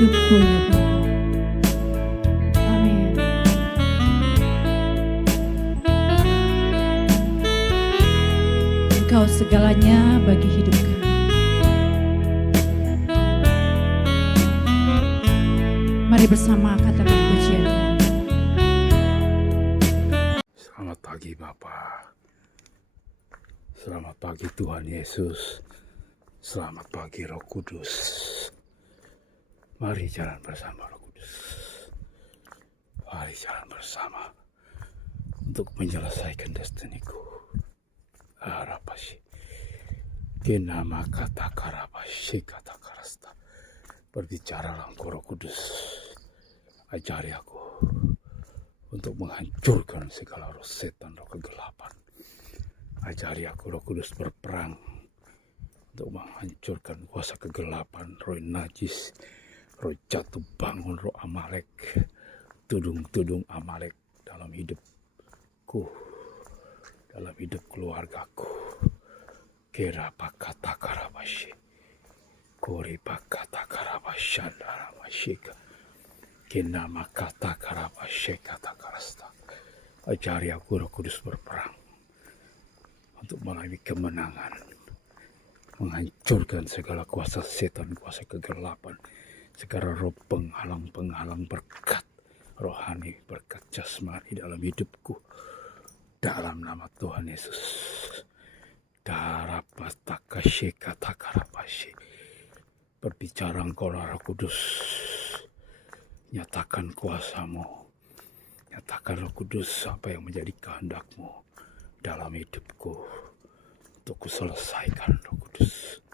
hidupku ya Bapa. Amin. Engkau segalanya bagi hidup kami. Mari bersama katakan pujian. Selamat pagi Bapa. Selamat pagi Tuhan Yesus. Selamat pagi Roh Kudus. Mari jalan bersama Roh Kudus. Mari jalan bersama untuk menyelesaikan destiniku. Harapashi. Kenama kata karapashi kata karasta. Berbicaralah Engkau Roh Kudus. Ajari aku untuk menghancurkan segala roh setan, roh kegelapan. Ajari aku Roh Kudus berperang untuk menghancurkan kuasa kegelapan, roh najis, roh jatuh bangun, roh Amalek, tudung-tudung Amalek dalam hidupku, dalam hidup keluargaku. Kira pakata karabashi, kori pakata karabashandara mashika, kina makata karabashi kata karasta. Ajari aku Roh Kudus berperang untuk meraih kemenangan, menghancurkan segala kuasa setan, kuasa kegelapan, segala roh penghalang-penghalang berkat rohani, berkat jasmani dalam hidupku. Dalam nama Tuhan Yesus. Darapatakashi katakarapashi. Berbicara Engkau Roh Kudus. Nyatakan kuasamu. Nyatakan Roh Kudus apa yang menjadi kehendak-Mu dalam hidupku. Untuk kuselesaikan Roh Kudus.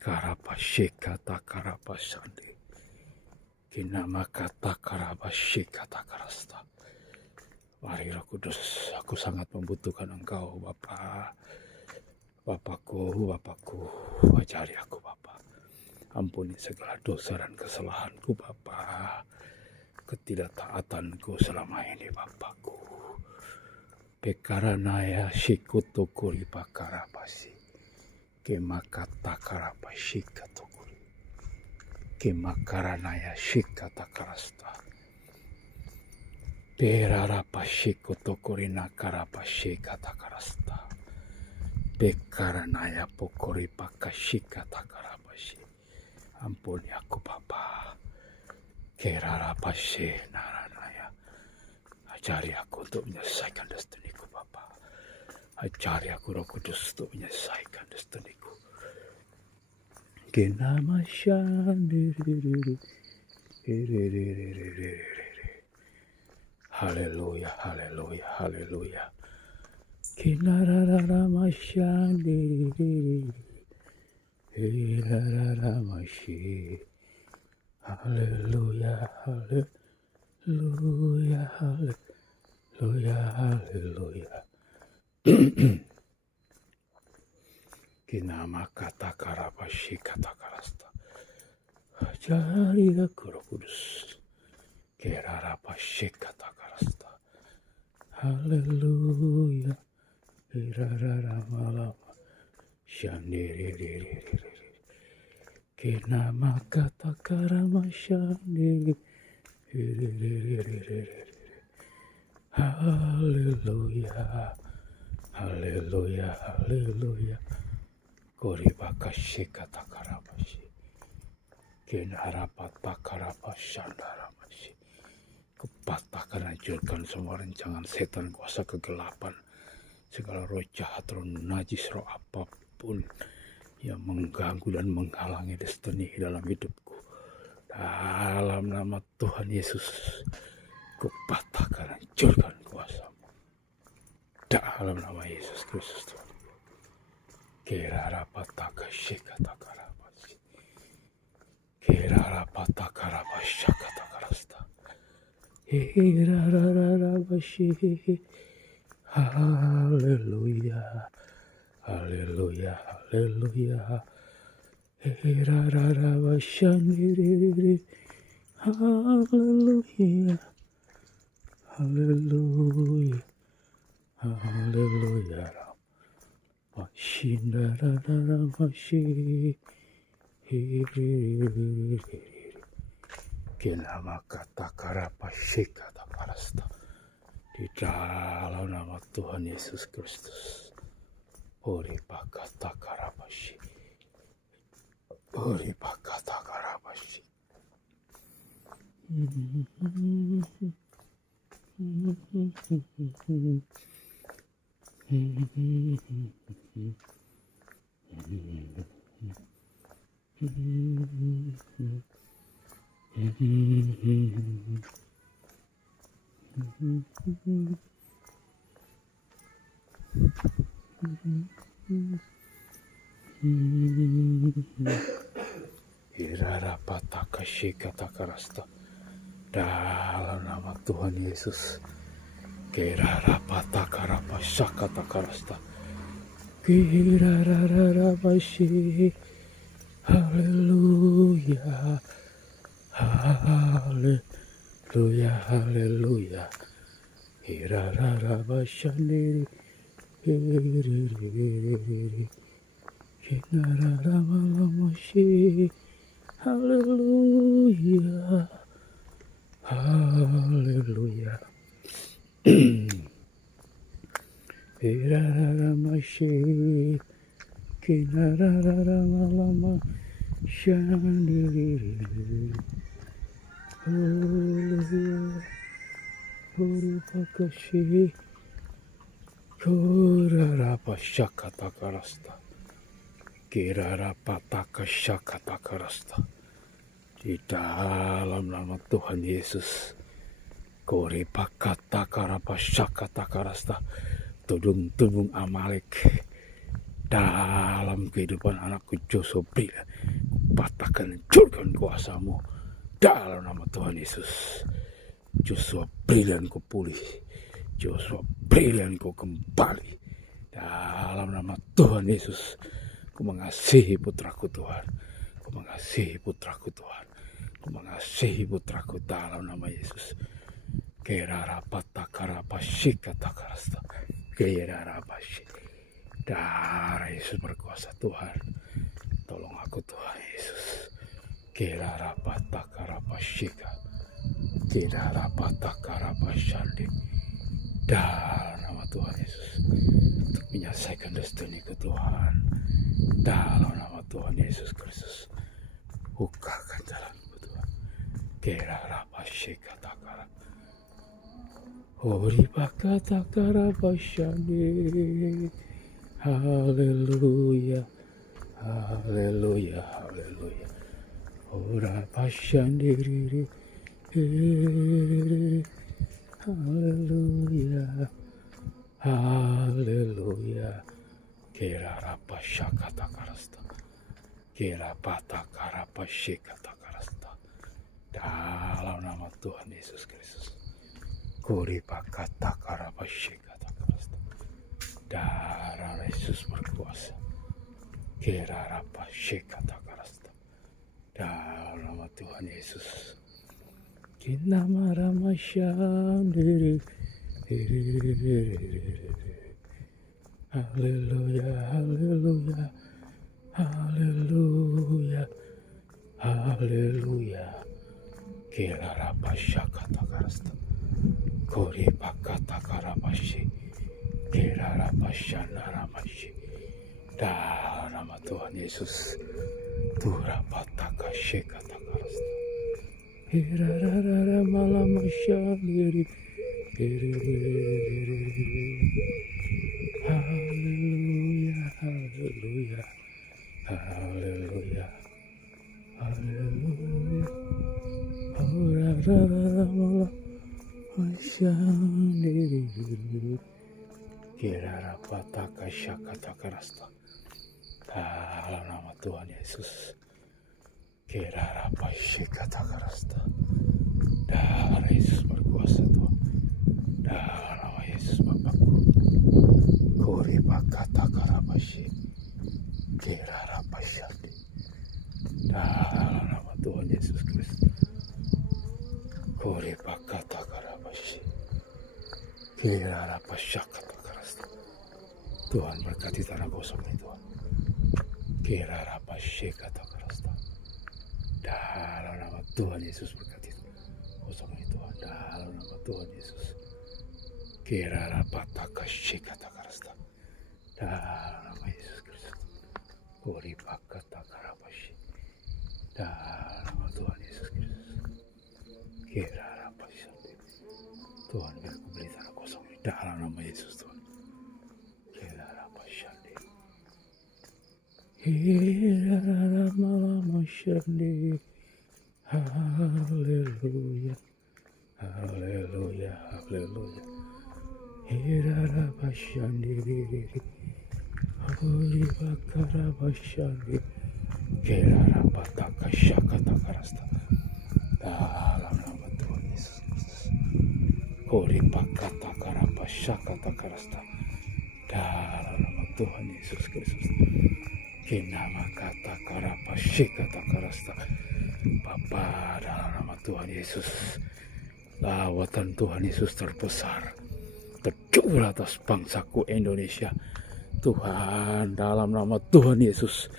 Karapashi kata karapasande. Kinama kata karapashi kata karasta. Mari Roh Kudus, aku sangat membutuhkan Engkau Bapa. Bapakku, ajari aku Bapa. Ampuni segala dosa dan kesalahanku Bapa. Ketidaktaatanku selama ini Bapakku. Pekaranaya shikutukuri pakarapasi. Kemakata karapashi katukuri. Kemakaranaya shikata karasta. Perarapashi kutukuri nakarapashi kata karasta. Pekaranaya pokori pakashi kata karapashi. Ampuni aku Bapa. Kerarapashi naranaya. Ajari aku untuk menyelesaikan destiniku Bapa. Ajari aku Roh Kudus untuk menyelesaikan destiniku. Kenama shandiri. Haleluya, haleluya, haleluya. Kinarara mashandiri. Hirarara mashi. Haleluya, haleluya, haleluya, haleluya. Kinama kata karapashi kata karasta. Ajari aku Roh Kudus. Kerarapashi kata karasta. Haleluya. Hirarara malama. Shandiri. Kinama kata karamashandiri. Haleluya. Haleluya, haleluya. Koribakashi kata karabashi. Kinarapata karabashandaramashi. Kupatahkan, hancurkan semua rancangan setan, kuasa kegelapan, segala roh jahat, roh najis, roh apapun yang mengganggu dan menghalangi destiny dalam hidupku. Dalam nama Tuhan Yesus, kupatahkan, hancurkan kuasamu. Dalam nama Yesus Kristus Tuhan. Kerarapatakashi kata karabasi. Kerarapatakarabasha kata karasta. Hirararabashi. Haleluya. Haleluya. Haleluya. Hirararabashandiri. Haleluya. Haleluya. Haleluya. Mashindararamashi. Kinama kata karapashika takarasta. Di dalam nama Tuhan Yesus Kristus. Ori pakata karapashi. Ori pakata karapashi. Irarapatakashi katakarasta. Dalam nama Tuhan Yesus. Kirarapatakarapashakatakarasta. Kirararabashi. Haleluya. Haleluya. Haleluya. Kirararabashandiri. Kirararabalamashi. Haleluya. Haleluya. Irararamashi. Kinarararamalama. Shandiri. Haleluya. Puripakashi. Kurarapashakatakarasta. Kirarapatakashakatakarasta. Di dalam nama Tuhan Yesus. Koripakatakarapashakatakarasta. Tudung-tudung Amalek dalam kehidupan anakku Josobri, patahkan, hancurkan kuasamu dalam nama Tuhan Yesus. Joshua Brilian ku pulih, Joshua Brilian ku kembali dalam nama Tuhan Yesus. Ku mengasihi putraku Tuhan, ku mengasihi putraku Tuhan, ku mengasihi putraku dalam nama Yesus. Kerarapatakarapashikatakarasta. Kerarapashi. Darah Yesus berkuasa Tuhan. Tolong aku Tuhan Yesus. Kerarapatakarapashika. Kerarapatakarapashandi. Dalam nama Tuhan Yesus. Untuk menyelesaikan destiniku Tuhan. Dalam nama Tuhan Yesus Kristus. Bukakan jalanku Tuhan. Kerarapashikatakarapashika. Ori pakata karapashani. Haleluya. Haleluya. Haleluya. Ora pashandiri. Haleluya. Haleluya. Kerarapashakata karasta. Kerapatakarapashikata karasta. Dalam nama Tuhan Yesus Kristus. Koripakatakarapashikatakarasta. Darah Yesus berkuasa. Kerarapashikatakarasta. Dalam nama Tuhan Yesus. Kinamaramashandiri. Haleluya. Haleluya. Haleluya. Haleluya. Kerarapashakatakarasta. Koripakatakarapashik. Kerarapashanaramashi. Dalam nama Tuhan Yesus. Turapatakashikatakarasta. Hirarararamalamasyandiri. Haleluya. Haleluya. Haleluya. Haleluya. Hurarararamalamasyandiri. Shandiri. Kirarapatakashakatakarasta. Dalam nama Tuhan Yesus. Kirarapashikatakarasta. Darah Yesus berkuasa Tuhan. Dalam nama Yesus Bapakku. Koripakatakarapashik. Kirarapashandi. Dalam nama Tuhan Yesus Kristus. Koripakatakarapashik. Kirarapashakatakarasta. Tuhan berkati tanah kosong ini Tuhan. Kirarapashikatakarasta. Dalam nama Tuhan Yesus berkati Tuhan. dalam nama Tuhan Yesus. Kirara pataka shikata karasta dalam nama Yesus Kristus. Kori pakata karapashi dalam nama Tuhan Yesus Kristus. Kirara pasande. Tuhan biar aku beli tanah kosong ini dalam nama Yesus Tuhan. Kirara pasande. Kirara malamashande. Haleluya. Haleluya. Haleluya. Hirara bashandiri, hori bakara bashandi, kirara pataka shakata karasta. Dalam nama Tuhan Yesus Kristus, hori pakata karapa shakata karasta. Dalam nama Tuhan Yesus Kristus, kinama kata karapa shikata karasta. Bapa, dalam nama Tuhan Yesus, lawatan Tuhan Yesus terbesar tercurah atas bangsaku Indonesia. Tuhan, dalam nama Tuhan Yesus,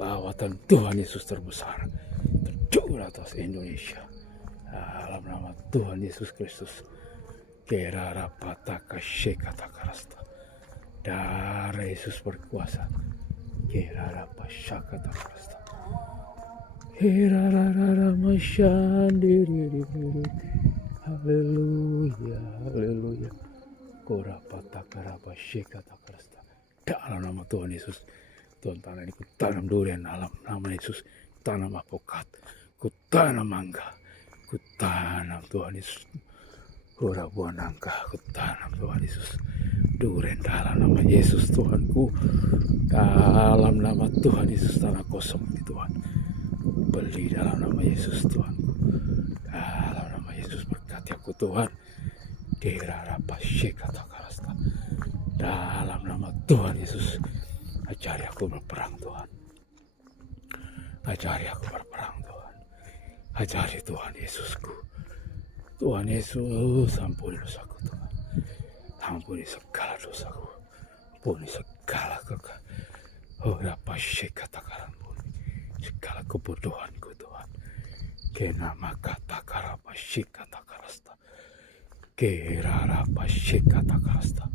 lawatan Tuhan Yesus terbesar tercurah atas Indonesia. Dalam nama Tuhan Yesus Kristus, kirara pataka shekata karasta. Darah Yesus berkuasa. Kirara pasyakata karasta. Kirara masyandiri. Haleluya, haleluya. Kora pataka raba shekata karasta. Dalam nama Tuhan Yesus, Tuhan tanah ini ku tanam durian, dalam nama Yesus tanam apokat, ku tanam mangga, ku tanam Tuhan Yesus. Kora buah nangka, ku tanam Tuhan Yesus. Durian dalam nama Yesus Tuhanku. Dalam nama Tuhan Yesus tanah kosong ini Tuhan. Beli dalam nama Yesus Tuhanku. Dalam nama Yesus berkati aku Tuhan. Kirara pasyikata karasta. Dalam nama Tuhan Yesus, ajari aku berperang Tuhan. Ajari aku berperang Tuhan. Ajari Tuhan Yesusku. Tuhan Yesus, ampuni dosaku Tuhan. Ampuni segala dosaku. Ampuni segala ora pasyikata karambuni. Segala kebodohanku Tuhan. Kenama kata karapasyikata karasta. Kirara pasyikata karasta.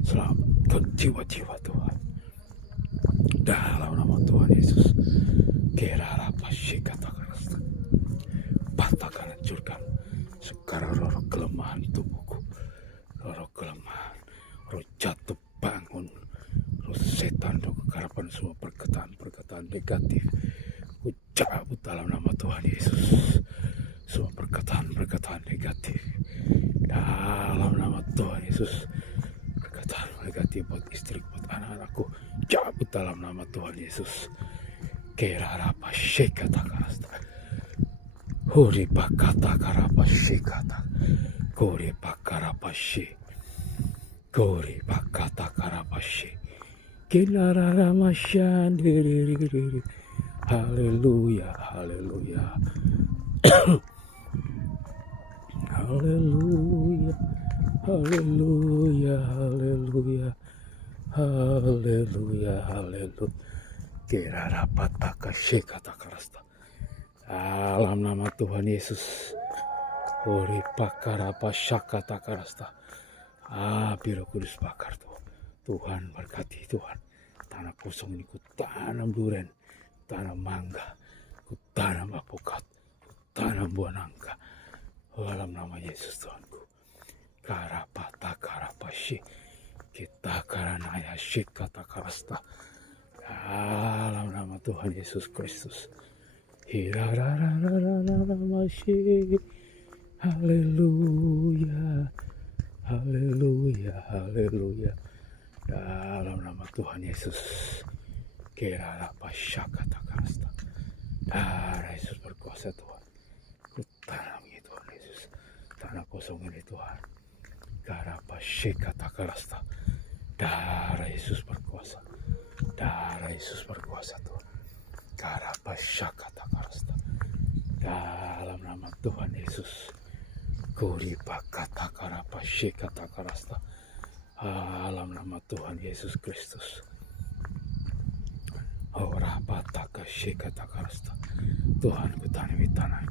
Selamatkan jiwa-jiwa Tuhan. Dalam nama Tuhan Yesus. Kirara pasyikata karasta. Patahkan, hancurkan segala roh kelemahan tubuhku. Roh kelemahan, roh jatuh bangun, roh setan, roh kekarapan, semua perkataan negatif. Ku cabut dalam nama Tuhan Yesus. Semua perkataan negatif. Dalam nama Tuhan Yesus, perkataan negatif buat istri, buat anak-anakku, cabut dalam nama Tuhan Yesus. Kirara pasyikata karasta. Hori pakata karapasyikata. Kori pakarapashi. Kori pakata karapashi. Kirara mashandiri. Haleluya, haleluya. Haleluya, haleluya, haleluya, haleluya, haleluya. Kirara pataka shekata karasta. Dalam nama Tuhan Yesus. Ori pakara pasyakata karasta. Biru kudus bakar Tuhan. Tuhan berkati Tuhan. Tanah kosong ini ku tanam durian, tanam mangga, ku tanam apokat, ku tanam buah nangka. Dalam nama Yesus Tuhanku. Karapata karapashi. Kita karena yashik kata karasta. Dalam nama Tuhan Yesus Kristus. Hirarararararamashi. Haleluya. Haleluya. Haleluya. Dalam nama Tuhan Yesus. Kirarapasyakata karasta. Darah Yesus berkuasa Tuhan. Ku tanam ini Tuhan Yesus. Tanah kosong ini Tuhan. Karapasyakata karasta. Darah Yesus berkuasa. Darah Yesus berkuasa Tuhan. Karapasyakata karasta. Dalam nama Tuhan Yesus. Kuripakata karapasyakata karasta. Dalam nama Tuhan Yesus Kristus. Orapataka syakata karasta. Tuhan, ku tanami tanah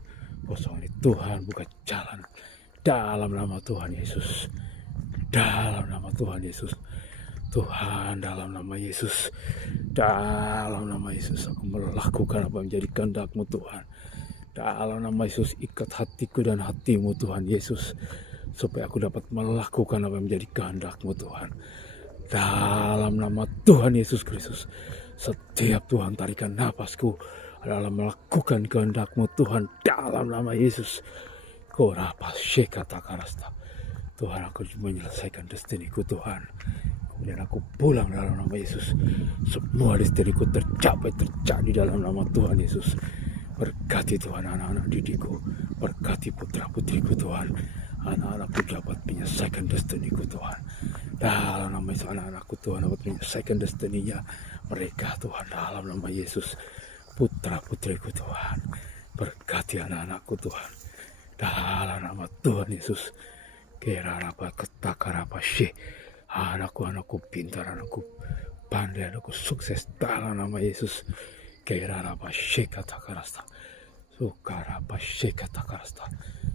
kosong ini. Tuhan buka jalan dalam nama Tuhan Yesus, dalam nama Tuhan Yesus. Tuhan, dalam nama Yesus, dalam nama Yesus, aku melakukan apa yang menjadi kehendak-Mu Tuhan. Dalam nama Yesus, ikat hatiku dan hatimu Tuhan Yesus, supaya aku dapat melakukan apa yang menjadi kehendak-Mu Tuhan. Dalam nama Tuhan Yesus Kristus, setiap Tuhan tarikan napasku adalah melakukan kehendak-Mu Tuhan. Dalam nama Yesus, Korapa Shekata Karasta. Tuhan, aku menyelesaikan destiniku Tuhan. Kemudian aku pulang dalam nama Yesus. Semua destiniku tercapai, terjadi dalam nama Tuhan Yesus. Berkati Tuhan anak-anak didikku, berkati putra-putriku Tuhan. Anak-anakku dapat menyelesaikan destiniku Tuhan. Dalam nama Yesus, anak-anakku Tuhan dapat menyelesaikan destininya mereka Tuhan. Dalam nama Yesus, putra-putriku Tuhan, berkati anak-anakku Tuhan. Dalam nama Tuhan Yesus, kerarapa ketakarapa syih. Anakku pintar, anakku pandai, anakku sukses dalam nama Yesus. Kerarapa syih katakarasta. Sukarapa syih katakarasta.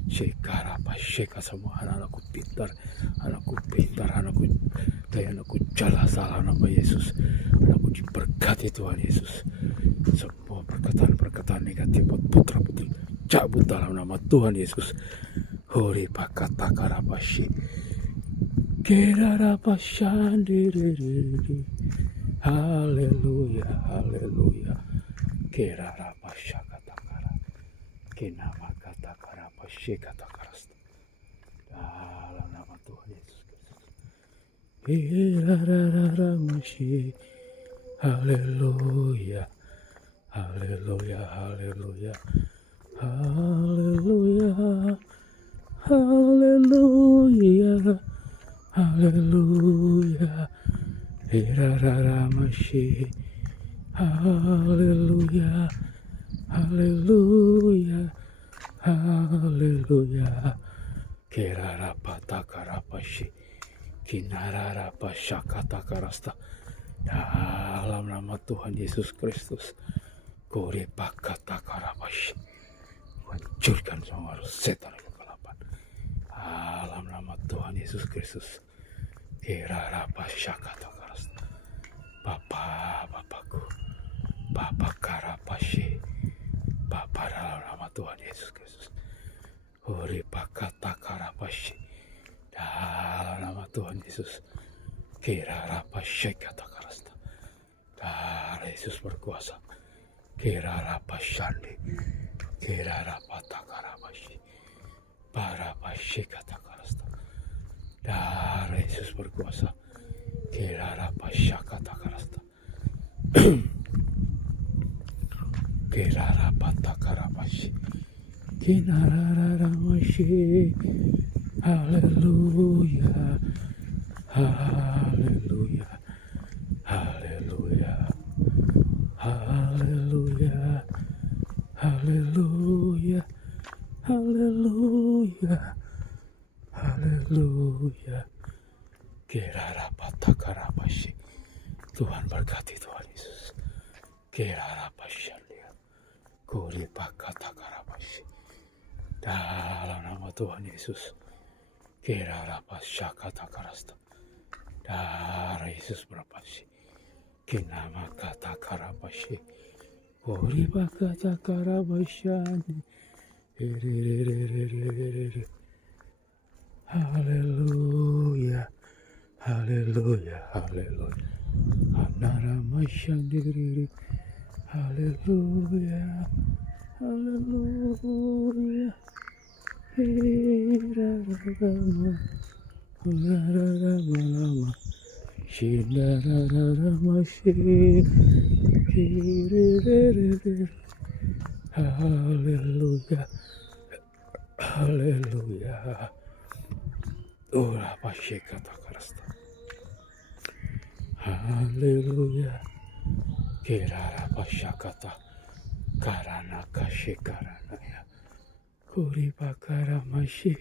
Shekarapa syeka, semua anak-anakku pintar, anakku jelas dalam nama Yesus. Anakku diberkati Tuhan Yesus. Semua perkataan negatif buat putra putri cabut dalam nama Tuhan Yesus. Hori pakata karapashi, kerarapa shandiriri. Haleluya, haleluya. Kerarapa shakatakara, kenama katakara pasyekatakara. Dalam nama Tuhan Yesus Kristus. Kerararamashi. Haleluya, haleluya, haleluya, haleluya. Haleluya, haleluya, hirararamashi, haleluya, haleluya, haleluya, kerarapatakarapasi, kinararapashakatakarasta. Dalam nama Tuhan Yesus Kristus, korepakatakarapasi, hancurkan semua setan. Dalam nama Tuhan Yesus Kristus, Kirarapashakatakarasta. Bapakku, Bapa Karapashi, Bapa dalam nama Tuhan Yesus Kristus. Uripakatakarapashi, dalam nama Tuhan Yesus. Kirarapashakatakarasta. Darah Yesus berkuasa. Kirarapashandi, Kirarapatakarapashi. Para pasyekatakarasta. Darah Yesus berkuasa. Kerara pasyakatakarasta. Kerara patakarapashi. Kinarararamashi. Haleluya. Haleluya. Haleluya. Haleluya. Haleluya. Haleluya, haleluya. Kerarapatakarapasi. Tuhan berkati Tuhan Yesus. Kerarapasyandia. Kuripakatakarapasi. Dalam nama Tuhan Yesus. Kerarapasyakatakarasta. Darah Yesus berapasi. Kinama katakarapasi. Kuripakatakarapasyandia. Haleluya, haleluya, haleluya. Anaramashandiri. Haleluya, haleluya. Hirararama, hirararama, shindararama, hirararama. Haleluya, haleluya. Ora pasyekatakarasta. Haleluya. Kerara pasyakata karana kashekarana. Kuripakaramashe.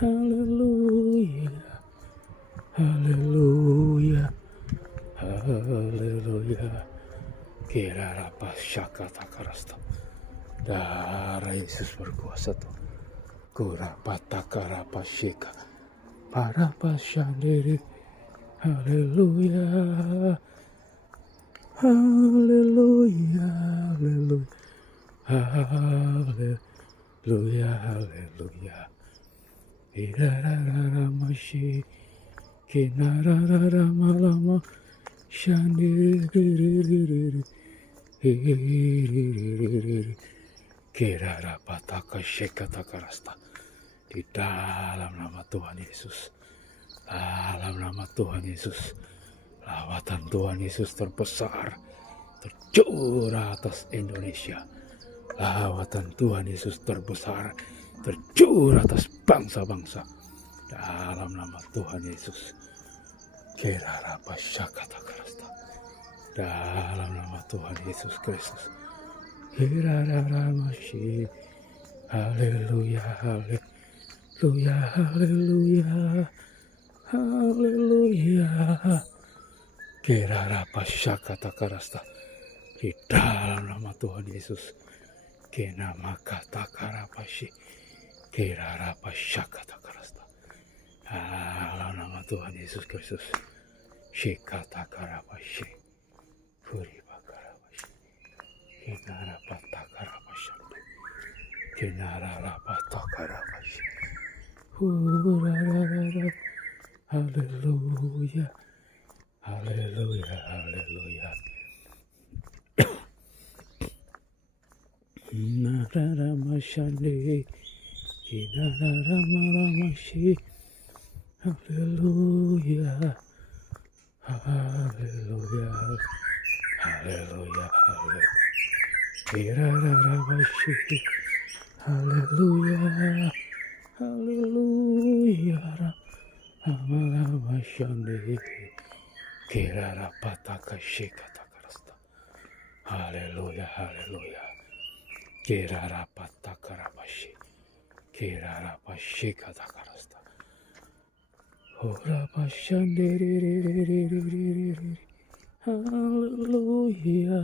Haleluya, haleluya, haleluya. Kerara pasyakatakarasta. Darah Yesus berkuasa Tuhan. Kurapatakarapasyika. Parapasyandiri. Haleluya. Haleluya. Haleluya. Haleluya. Haleluya. Irararamashi. Kinararamalama. Shandiri. Kirarapatakasyekatakarasta. Di dalam nama Tuhan Yesus, dalam nama Tuhan Yesus, lawatan Tuhan Yesus terbesar tercurah atas Indonesia. Lawatan Tuhan Yesus terbesar tercurah atas bangsa-bangsa. Dalam nama Tuhan Yesus, Kirarapasyakatakarasta. Dalam nama Tuhan Yesus Kristus, Kirararamashi. Haleluya, haleluya, haleluya, haleluya. Kirarapasyakatakarasta. Di dalam nama Tuhan Yesus, Kinamakatakarapashi. Kirarapasyakatakarasta. Dalam nama Tuhan Yesus Kristus, Shikatakarapashi. Kuribakarapashi. Kinarapatakarapasha. Kinarapatakarapasha. Hurarara. Haleluya. Haleluya. Haleluya. Kinararamashande. Kinararamarashi. Haleluya. Haleluya. Haleluya. Haleluya. Kirararabashi. Haleluya. Haleluya. Amalabashande. Kirarapatakasyekatakarasta. Haleluya. Haleluya. Kirarapatakarabashi. Kirarapasyekatakarasta. Horabashanderiririririri. Haleluya.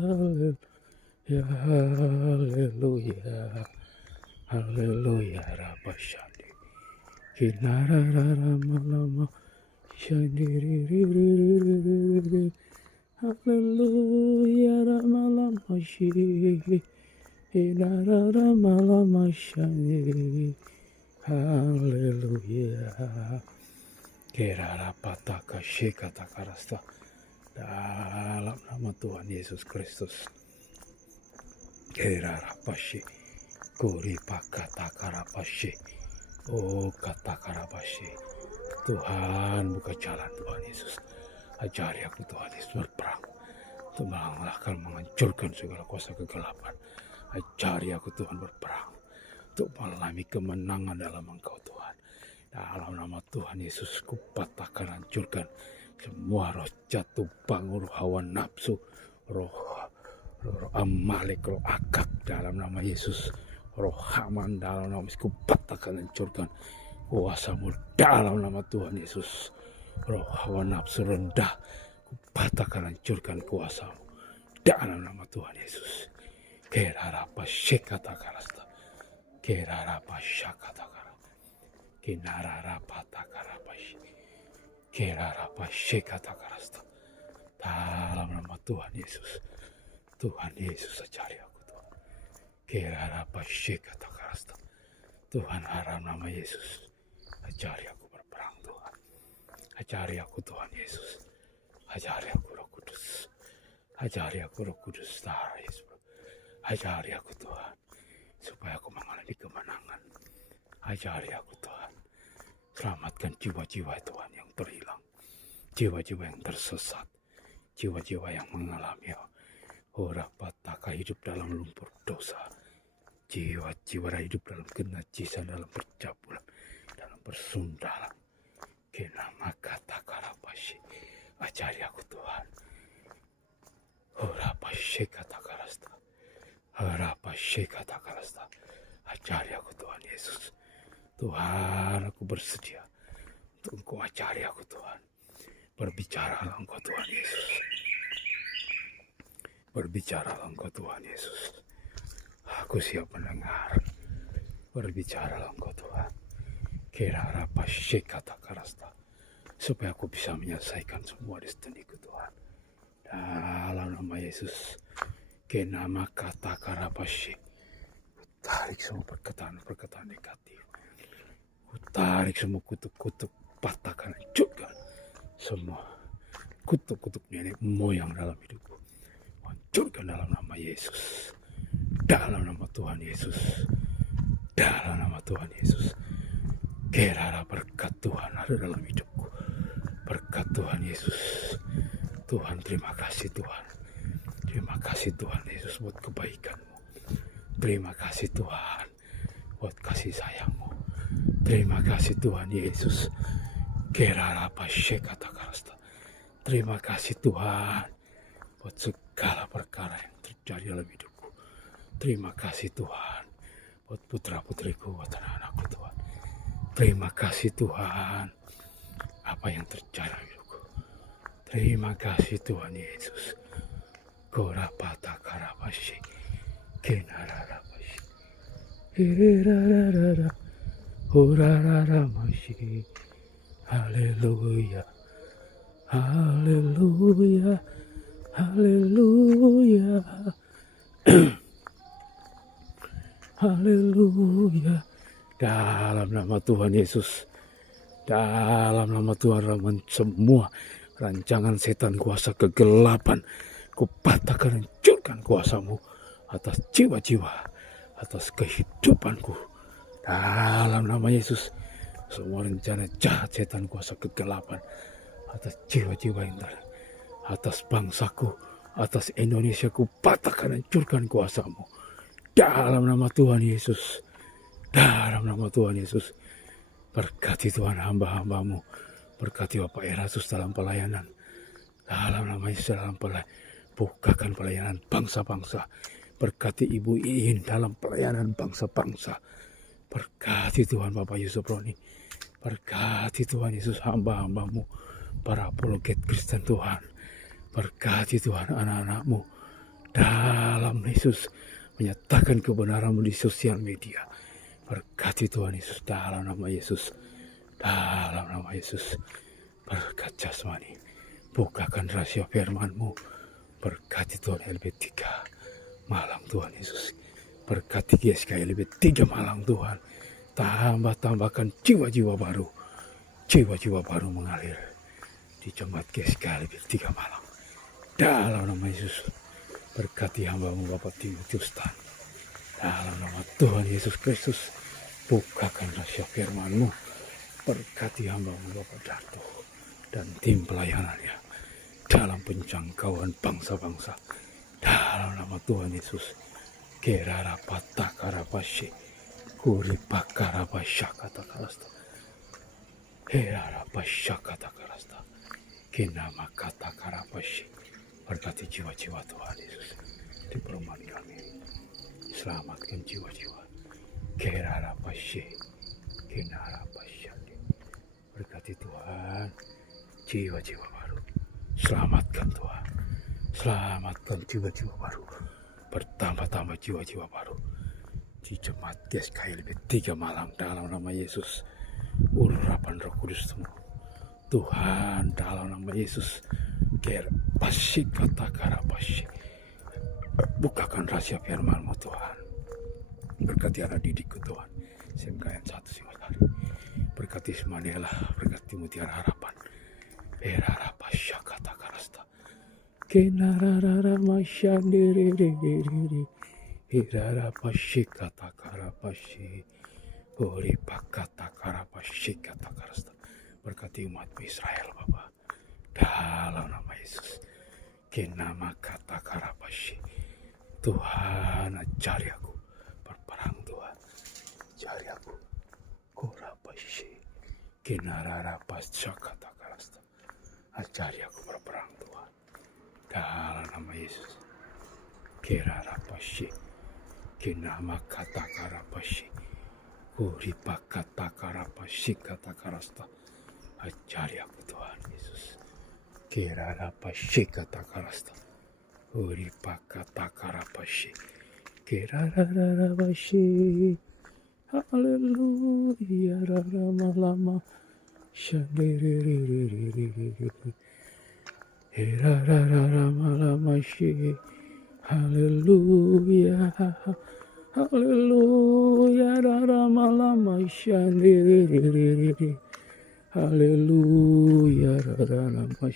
Haleluya. Haleluya. Rabashandi. Kinararamalama. Shandiriririririri. Haleluya. Ramalama shi. Kinararamalama shandi. Haleluya. Kirarapatakashikatakarasta. Dalam nama Tuhan Yesus Kristus. Kirarapashi. Kuripakatakarapashi. Oh katakarapashi. Tuhan buka jalan Tuhan Yesus. Ajari aku Tuhan Yesus berperang. Untuk mengalahkan, menghancurkan segala kuasa kegelapan. Ajari aku Tuhan berperang. Untuk mengalami kemenangan dalam Engkau Tuhan. Dalam nama Tuhan Yesus kupatahkan, hancurkan semua roh jatuh bangun, roh hawa nafsu, roh Amalek, roh Agag dalam nama Yesus. Roh Haman dalam nama Yesus kupatahkan, hancurkan kuasamu dalam nama Tuhan Yesus. Roh hawa nafsu rendah kupatahkan, hancurkan kuasamu dalam nama Tuhan Yesus. Kirarapasyekatakarasta. Kirarapasyakatakara. Kinararapatagarapashi. Kirarapasyekatakarasta. Dalam nama Tuhan Yesus. Tuhan Yesus ajari aku Tuhan. Kirarapasyekatakarasta. Tuhan haram nama Yesus. Ajari aku berperang Tuhan. Ajari aku Tuhan Yesus. Ajari aku Roh Kudus. Ajari aku Roh Kudus. Yesus. Ajari aku Tuhan. Supaya aku mengalami kemenangan. Ajari aku Tuhan. Selamatkan jiwa-jiwa Tuhan yang terhilang. Jiwa-jiwa yang tersesat. Jiwa-jiwa yang mengalami horapataka, hidup dalam lumpur dosa. Jiwa-jiwa hidup dalam kenajisan, dalam percabulan, dalam persundalan. Kinamakatakarapashi. Ajari aku Tuhan. Horapasyekatakarasta. Horapasyekatakarasta. Ajari aku Tuhan Yesus. Tuhan, aku bersedia untuk Engkau ajari aku Tuhan. Berbicaralah Engkau Tuhan Yesus. Berbicaralah Engkau Tuhan Yesus. Aku siap mendengar. Berbicaralah Engkau Tuhan. Kira pashe kata karasta. Supaya aku bisa menyelesaikan semua destiniku Tuhan. Dalam nama Yesus. Kenama kata karapashe. Tarik semua perkataan negatif. Tarik semua kutuk-kutuk, patahkan, hancurkan semua kutuk-kutuk nenek moyang dalam hidupku. Hancurkan dalam nama Yesus. Dalam nama Tuhan Yesus. Dalam nama Tuhan Yesus. Kiranya berkat Tuhan ada dalam hidupku. Berkat Tuhan Yesus. Tuhan, terima kasih Tuhan. Terima kasih Tuhan Yesus buat kebaikan-Mu. Terima kasih Tuhan buat kasih sayang-Mu. Terima kasih Tuhan Yesus. Kiranya kata karasta. Terima kasih Tuhan buat segala perkara yang terjadi dalam hidupku. Terima kasih Tuhan buat putra-putriku, buat anak-anakku Tuhan. Terima kasih Tuhan apa yang terjadi dalam hidupku. Terima kasih Tuhan Yesus. Korapata karabashi. Kenarabashi. Irararara. Urararamashi. Haleluya. Haleluya. Haleluya. Haleluya. Dalam nama Tuhan Yesus. Dalam nama Tuhan Rahman, semua rancangan setan kuasa kegelapan, kupatahkan, hancurkan kuasa-Mu atas jiwa-jiwa, atas kehidupanku. Dalam nama Yesus, semua rencana jahat setan kuasa kegelapan atas jiwa-jiwa yang ada, atas bangsaku, atas Indonesia, kupatahkan, hancurkan kuasa-Mu. Dalam nama Tuhan Yesus. Dalam nama Tuhan Yesus. Berkati Tuhan hamba-hamba-Mu. Berkati Bapak Erasus dalam pelayanan. Dalam nama Yesus dalam pelayanan. Bukakan pelayanan bangsa-bangsa. Berkati Ibu Iin dalam pelayanan bangsa-bangsa. Berkati Tuhan Bapak Yusuf Roni. Berkati Tuhan Yesus hamba-hamba-Mu. Para apologet Kristen Tuhan. Berkati Tuhan anak-anak-Mu. Dalam Yesus menyatakan kebenaran-Mu di sosial media. Berkati Tuhan Yesus dalam nama Yesus. Dalam nama Yesus. Berkat jasmani. Bukakan rahasia firman-Mu. Berkati Tuhan LB3 Malang Tuhan Yesus. Berkati GSK LB3 Malang Tuhan. Tambahkan jiwa-jiwa baru. Jiwa-jiwa baru mengalir di jemaat GSK LB3 Malang. Dalam nama Yesus. Berkati hamba-Mu Bapak Timotius Tan. Dalam nama Tuhan Yesus Kristus. Bukakan rahasia firman-Mu. Berkati hamba-Mu Bapak Darto dan tim pelayanannya dalam penjangkauan bangsa-bangsa. Dalam nama Tuhan Yesus. Kerara patakarabashe. Kuripakarabasha kata karasta. Herara basha kata karasta. Kinama kata karabashe. Berkati jiwa-jiwa Tuhan Yesus di perumahan kami. Selamatkan jiwa-jiwa. Kerara bashe. Kinara basha. Berkati Tuhan jiwa-jiwa baru. Selamatkan Tuhan. Selamatkan jiwa-jiwa baru. Bertambah-tambah jiwa-jiwa baru di jemaat GSKLB 3 Malang dalam nama Yesus. Urapan Roh Kudus Tuhan dalam nama Yesus. Pasti kata karabashi. Bukakan rahasia firman-Mu Tuhan. Berkati anak didikku Tuhan. SMK yang 1 Singosari. Berkati Semanela. Berkati Mutiara Harapan. Erarabasha kata karasta. Kenarara masyandiriri. Irarabashi kata karabashi. Uripakata karabashi kata karasta. Berkati umat Israel Bapa. Dalam nama Yesus. Kenama kata karabashi. Tuhan ajari aku berperang Tuhan. Ajari aku. Kurabashi. Kenarara basha kata karasta. Ajari aku berperang Tuhan. Dalam nama Yesus. Kerarabashi. Kenama kata karabashi. Uripakata karabashi kata karasta. Ajari aku Tuhan Yesus. Kerarabashi kata karasta. Uripakata karabashi. Kerarabashi. Haleluya, lama-lama, lama-lama, haleluya, haleluya, lama-lama, haleluya, lama,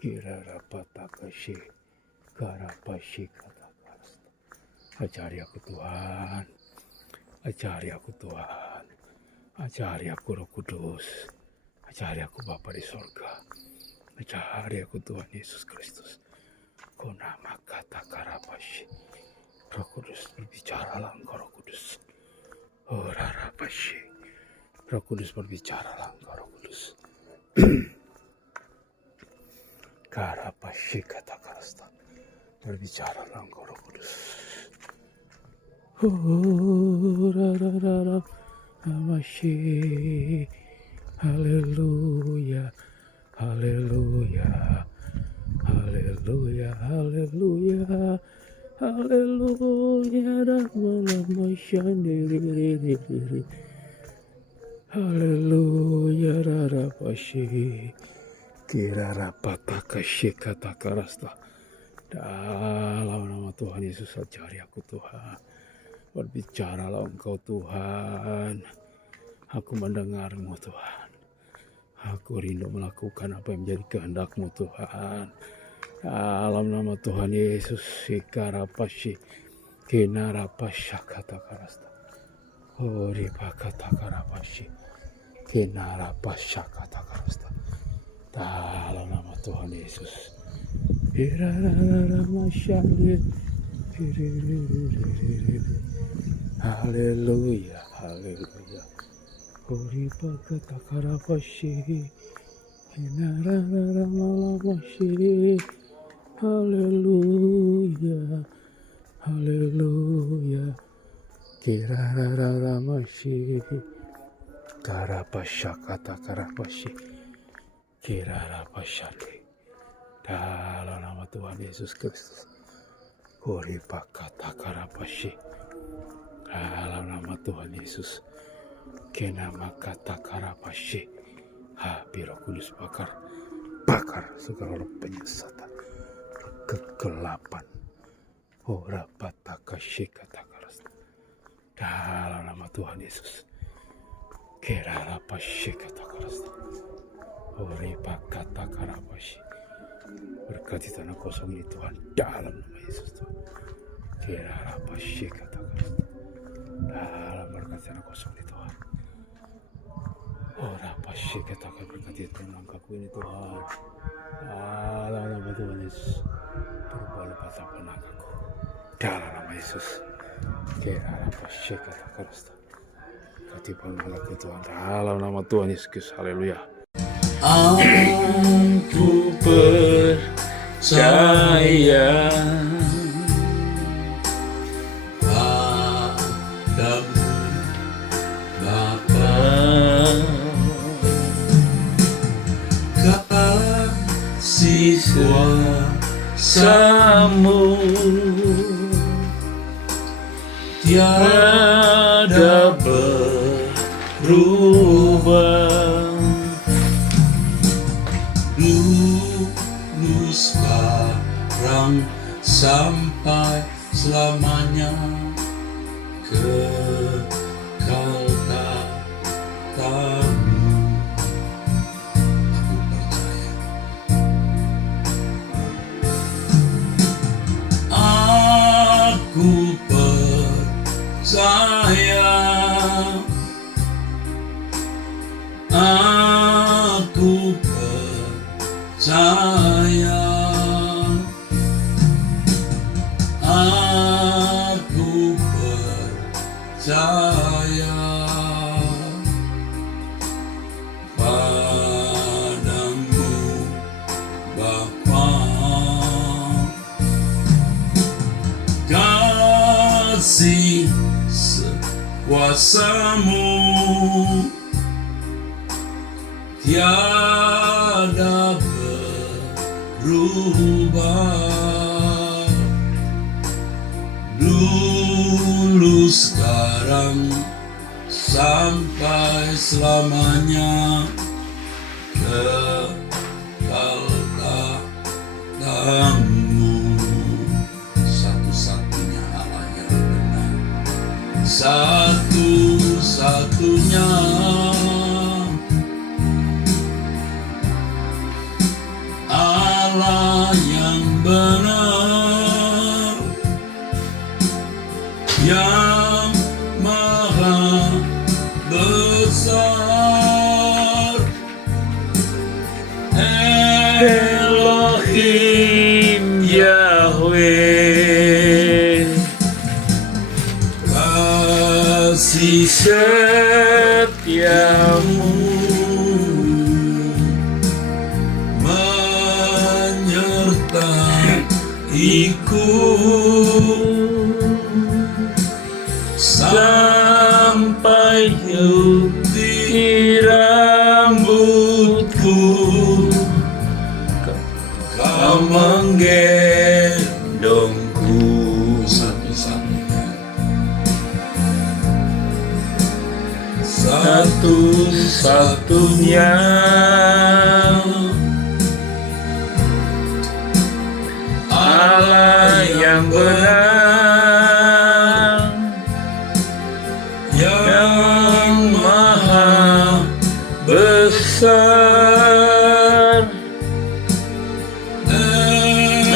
kirarapatakashi, karapashi, katakas. Ajari aku Tuhan, ajari aku Tuhan, ajari aku Roh Kudus, ajari aku Bapa di sorga, ajari aku Tuhan Yesus Kristus. Kunama kata karapashi, Roh Kudus berbicaralah Engkau Roh Kudus. Oh rarapashi, Roh Kudus berbicaralah Engkau Roh Kudus. Karapashi kata karasta, berbicaralah Engkau Roh Kudus. Oh, rararara, amashi, haleluya, haleluya, haleluya, haleluya, haleluya, ramamashandiri, haleluya, rarapashi, kirarapatakashi kata karasta. Dalam nama Tuhan Yesus ajari aku Tuhan. Berbicaralah Engkau Tuhan. Aku mendengarmu Tuhan. Aku rindu melakukan apa yang menjadi kehendak-Mu Tuhan. Dalam nama Tuhan Yesus, sikarapashi, kinarapasya kata karasta. Oripakata karapashi, kinarapasya kata karasta. Dalam nama Tuhan Yesus. Haleluya, haleluya. Oripakata karapashi, kinarapasya. Haleluya, haleluya. Kirararamashi, karapasya kata karapashi, kirarapashandi. Dalam nama Tuhan Yesus Kristus. Kuripakata karapashi. Dalam nama Tuhan Yesus. Kenama kata karapashi. Roh Kudus bakar segala roh penyesatan, kegelapan. Ora patakashi kata karasta. Dalam nama Tuhan Yesus. Kirarapashi kata karasta. Oripakata karapashi. Berkati tanah kosong ini Tuhan, dalam nama Yesus Tuhan. Kirarapashi kata karasta. Dalam berkati tanah kosong ini Tuhan. Orapashi kata karasta, berkati tanah langkahku ini Tuhan. Dalam nama Tuhan Yesus. Berubah patah penangkaku. Dalam nama Yesus. Kirarapashi kata karasta. Berkati penangkaku Tuhan. Dalam nama Tuhan Yesus. Haleluya. Aku percaya padamu Bapa, kasih kuasa-Mu tiada berubah. Dulu sekarang sampai selamanya, kekal kata-Mu. Aku percaya, aku percaya, aku percaya padamu Bapa. Kasih sekuasa-Mu tiada berubah. Dulu sekarang sampai selamanya, kekal padamu. Satu-satunya Allah yang benar, satu-satunya Allah yang benar, yang maha besar. Elohim Yahweh, Kasih setiamu menyertaiku sampai di rambutku, kau menggendongku. Satu-satunya Allah yang benar, yang maha besar.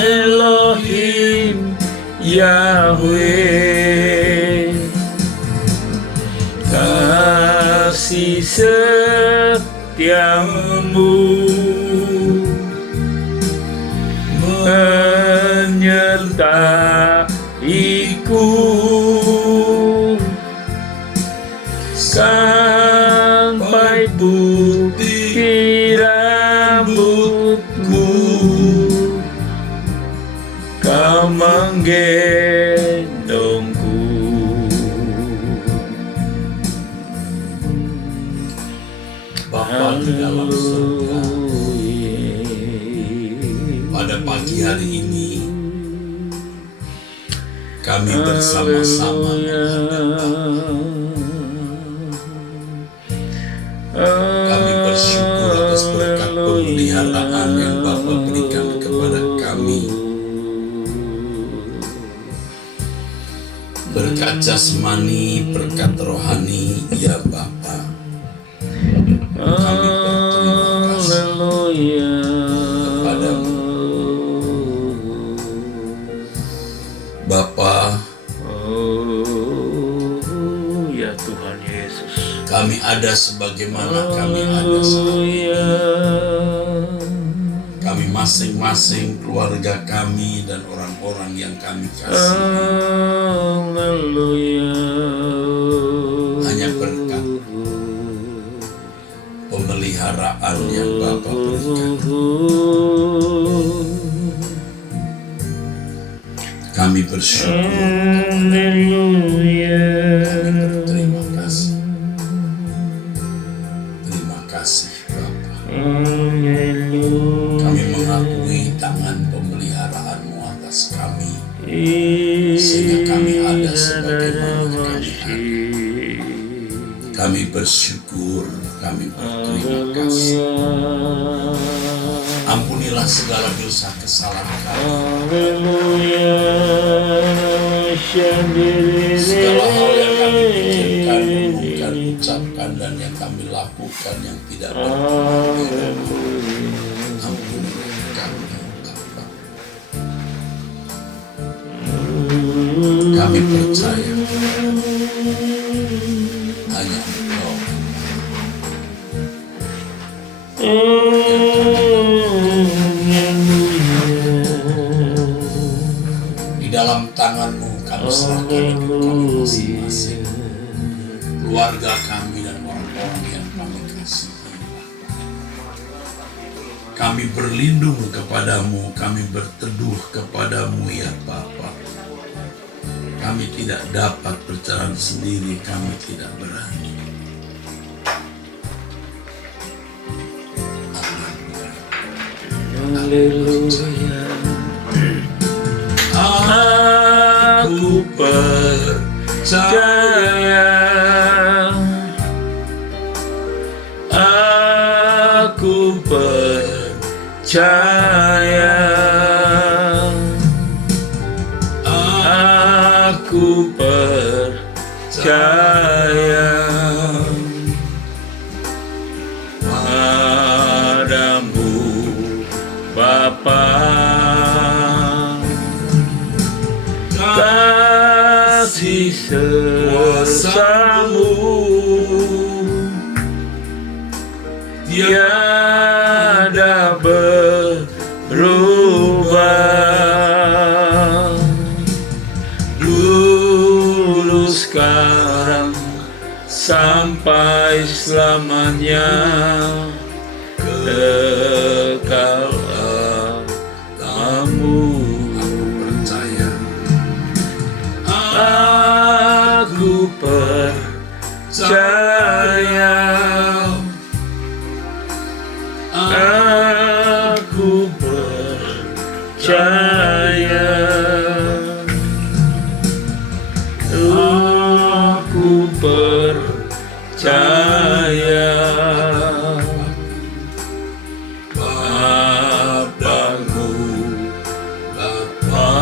Elohim Yahweh, kasih setiamu menyertaiku sampai putih rambutku, kau menggendongku. Bapa di dalam surga, pada pagi hari ini kami bersama-sama kami bersyukur atas berkat pemeliharaan yang Bapa berikan kepada kami, berkat jasmani, berkat rohani, ya Bapa. Kami berterima kasih kepadamu, Bapa. Ya Tuhan Yesus, Kami ada sebagaimana kami ada sekarang. Kami masing-masing, keluarga kami dan orang-orang yang kami kasih, hanya berkat pemeliharaan yang Bapa berikan. Kami bersyukur, kami berterima kasih. Terima kasih Bapa. Kami mengakui tangan pemeliharaan-Mu atas kami, sehingga kami ada sebagaimana kami ada. Kami bersyukur, kami berterima kasih. Ampunilah segala dosa kesalahan kami, segala hal yang kami pikirkan, omongkan, ucapkan, dan yang kami lakukan yang tidak berkenan. Ampunilah kami, Bapa. Kami percaya hanya Engkau di dalam tangan-Mu kami serahkan hidup kami masing-masing, keluarga kami dan orang-orang yang kami kasihi. Kami berlindung kepadamu, kami berteduh kepadamu ya Bapa. Kami tidak dapat berjalan sendiri, kami tidak berani. Haleluya. Aku percaya kasih kuasa-Mu tiada berubah, dulu sekarang sampai selamanya, kekal Allahmu. Aku percaya, aku percaya, aku percaya, Bapa-Mu, Bapa,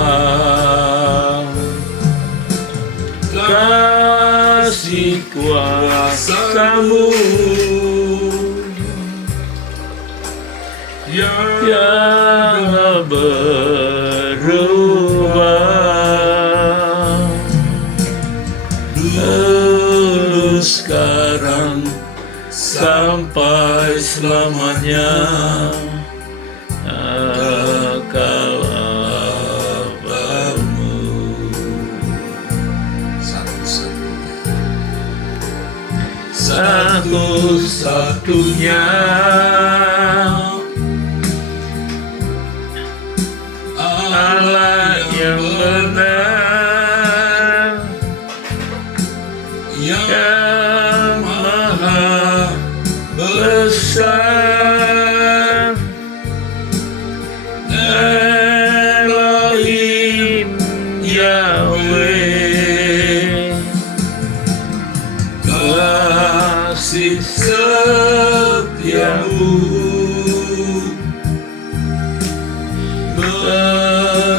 kasih kuasa-Mu yang berubah, dulu sekarang sampai selamanya, kekal Allahmu. Satu-satunya Allah yang benar, yang maha besar, Elohim Yahweh, kasih setia-Mu menyertaiku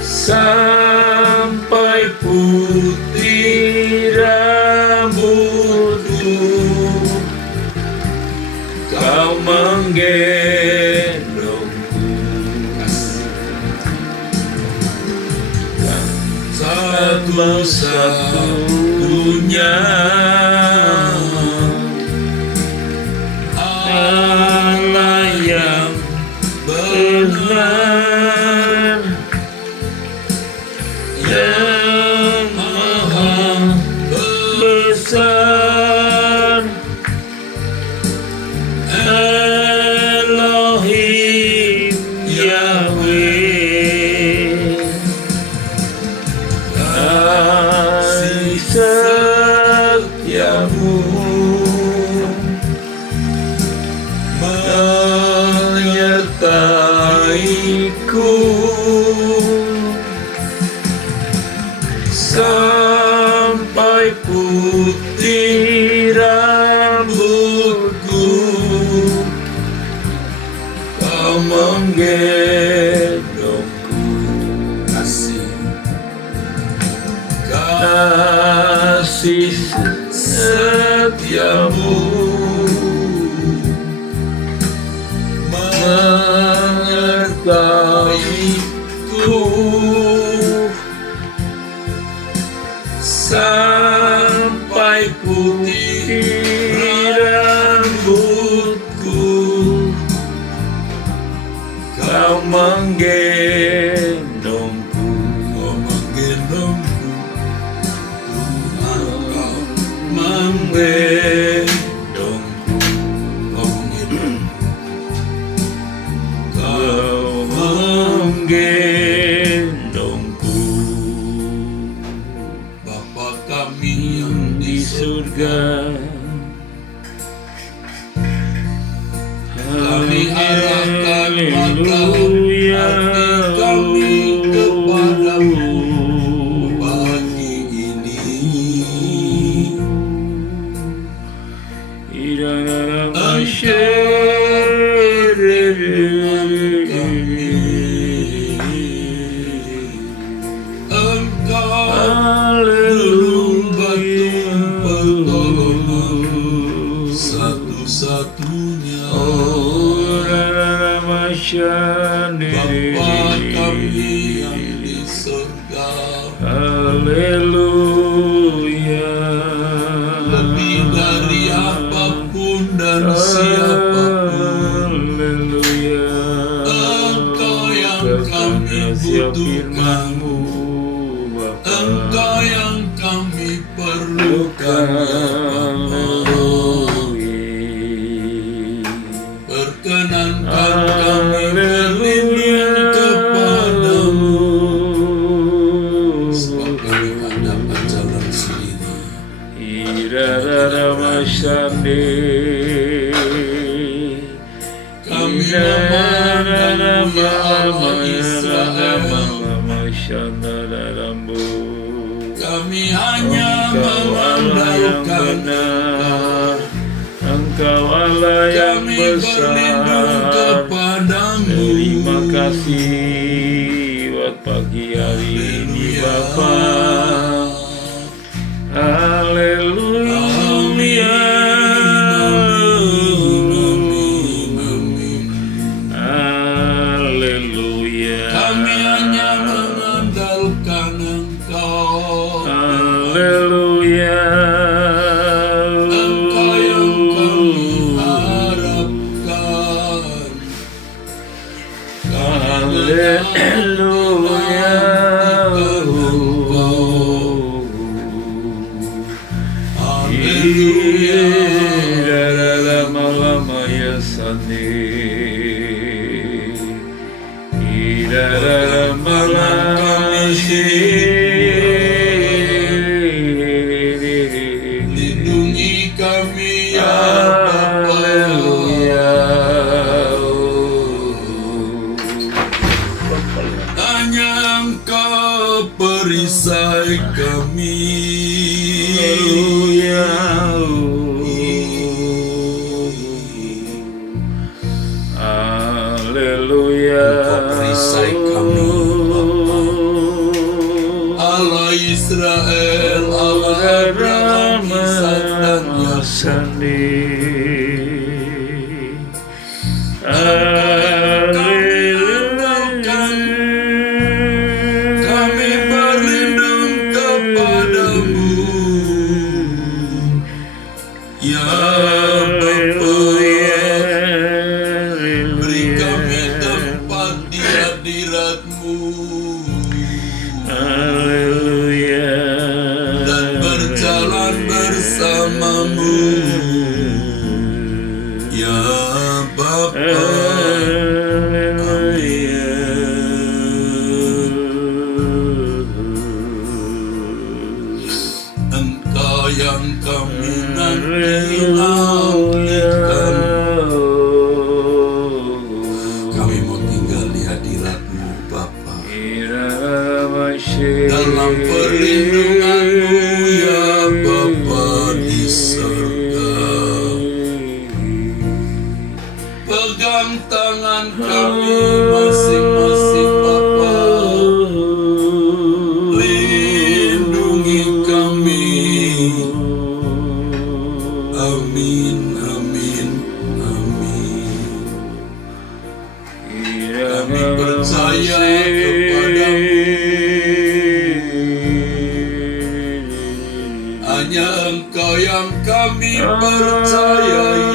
sampai putih rambutku, Kau menggendongku, satu-satunya Allah yang benar, yang maha besar, Elohim Yahweh, kasih setia-Mu menyertaiku sampai putih rambutku, Kau menggendongku, kasih setia-Mu menyertaiku sampai putih rambutku, Kau menggendongku, menggendongku, Kau menggendongku. Bapa kami yang di surga, kami arahkan mata hati kami kepadamu pagi ini. Engkau belum batu pertolongan satu-satunya. Bapa kami yang di surga, Haleluya. lebih dari apapun dan siapapun, Haleluya. Engkau yang kami butuhkan, Engkau yang kami perlukan, perkenankan kami berlindung kepadamu, sebab kami tak dapat jalan sendiri. Kami memohon ya Allah Israel, kami hanya mengandalkan Engkau Allah yang kami berlindung besar. kepadamu. Terima kasih buat pagi hari ini Bapa. Haleluya. Haleluya. Kami hanya mengandalkan Engkau. Haleluya. Engkau yang kami harapkan. Kami Haleluya. Haleluya. Lama-lama ya sandi. Lindungi kami ya Bapa. Hanya Engkau perisai kami. Haleluya. Engkau perisai kami, Bapa. Allah Israel, Allah Abraham, Ishak dan Yakub. Kami berlindung kepadamu, ya Bapa. Beri kami tempat di hadirat-Mu dan berjalan bersamamu, ya Bapa. Engkau yang kami nanti-nantikan. Kami mau tinggal di hadirat-Mu, Bapa. Dalam perlindungan-Mu, ya Bapa di surga. Pegang tangan kami masing-masing, Bapa. Lindungi kami. Amin, amin, amin. Kami percaya kepadamu. Hanya Engkau yang kami percayai.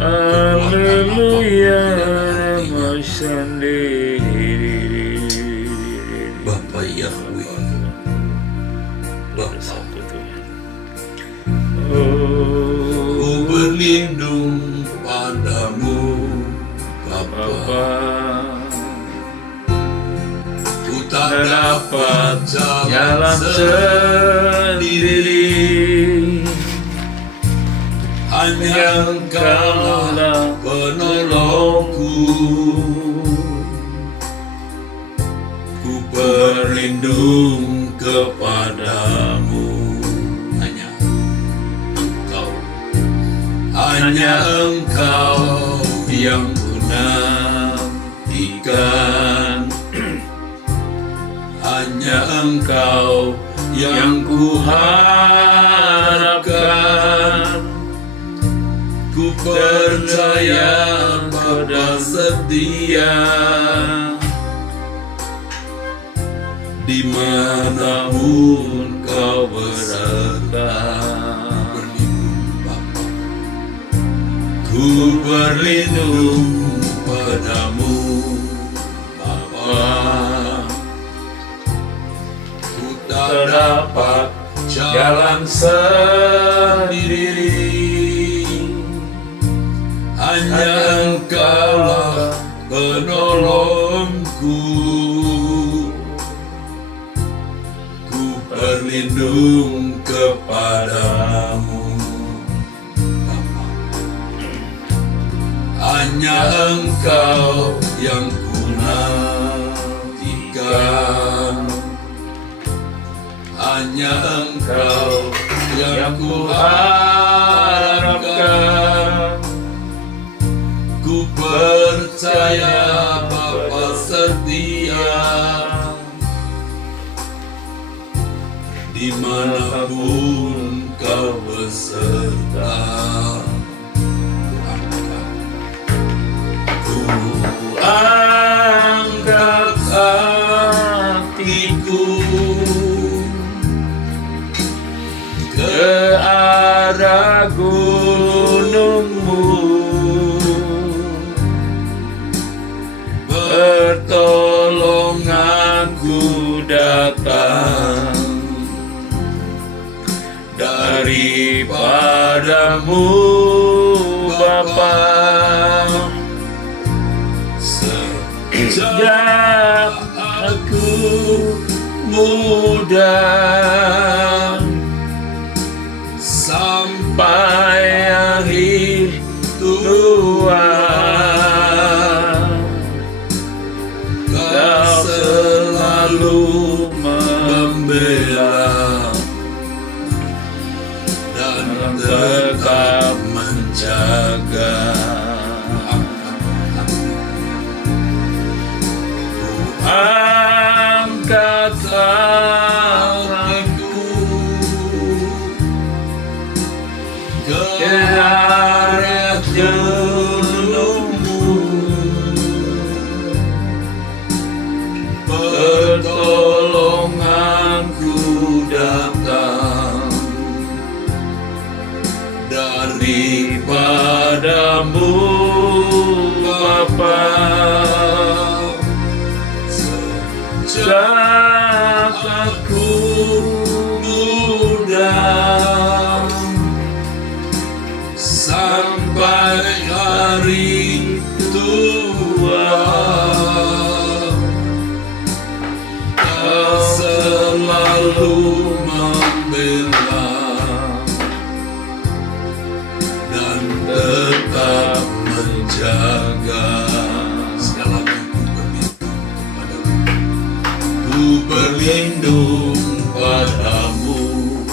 Haleluya. Bapa Yahweh, Bapa, ku berlindung padamu, Bapa. Ku tak dapat jalan sendiri. Hanya Engkaulah penolongku. Ku berlindung kepadamu. Hanya Engkau yang ku nantikan. Hanya Engkau yang ku harapkan. percaya Bapa setia, dimanapun kau berada. Ku berlindung padamu, Bapa. Ku tak dapat jalan sendiri, hanya Engkaulah penolongku. Ku berlindung kepadamu, hanya Engkau yang ku nantikan, hanya Engkau yang ku harapkan. Ku percaya Bapa setia, dimanapun kau beserta. Angkat hatiku ke arah gunung-Mu, pertolonganku datang daripadamu, Bapa. Sejak aku muda sampai akhir tua, Kau selalu membela dan tetap menjaga. Angkat tanganku ke arah gunung-Mu, pertolonganku datang daripadamu, Bapa. Sejak aku muda sampai hari tua, Kau selalu membela dan tetap menjaga. Ku berlindung padamu,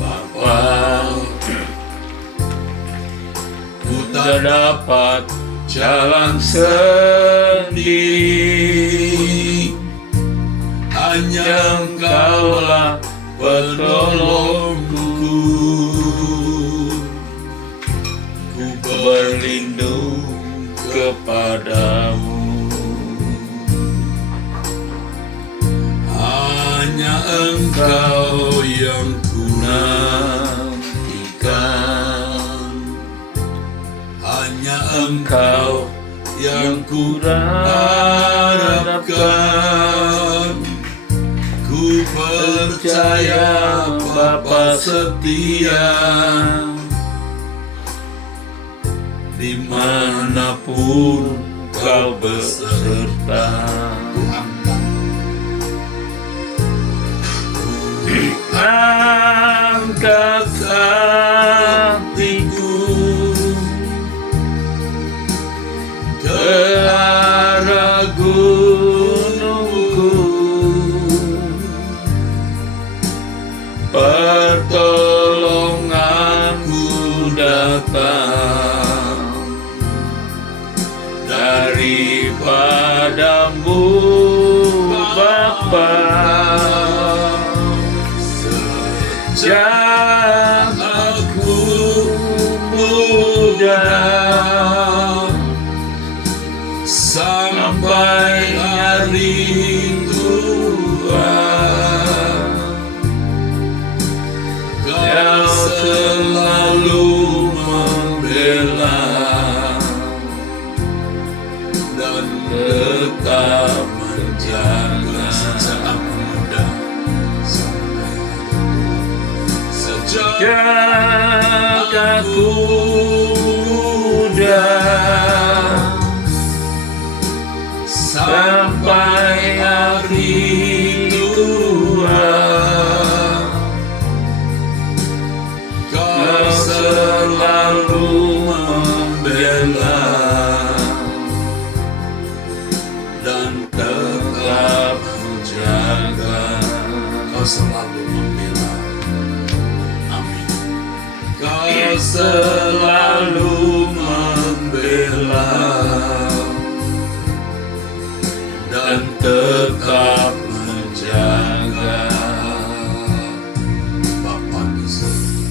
Bapa. Ku tak dapat jalan sendiri, hanya Engkaulah penolongku. Ku berlindung kepadamu, hanya Engkau yang ku nantikan, hanya Engkau yang ku harapkan. Ku percaya Bapa setia, dimanapun Kau beserta. Angkat hatiku ke arah gunung-Ku, pertolonganku datang daripadamu, Bapa. Sejak aku muda Kau selalu membela dan tetap menjaga sejak aku muda sejak aku muda sampai akhir tua. Kau selalu membela dan tetap menjaga. Kau selalu membela. Amin. Kau selalu membela dan tetap menjaga. Bapa di surga,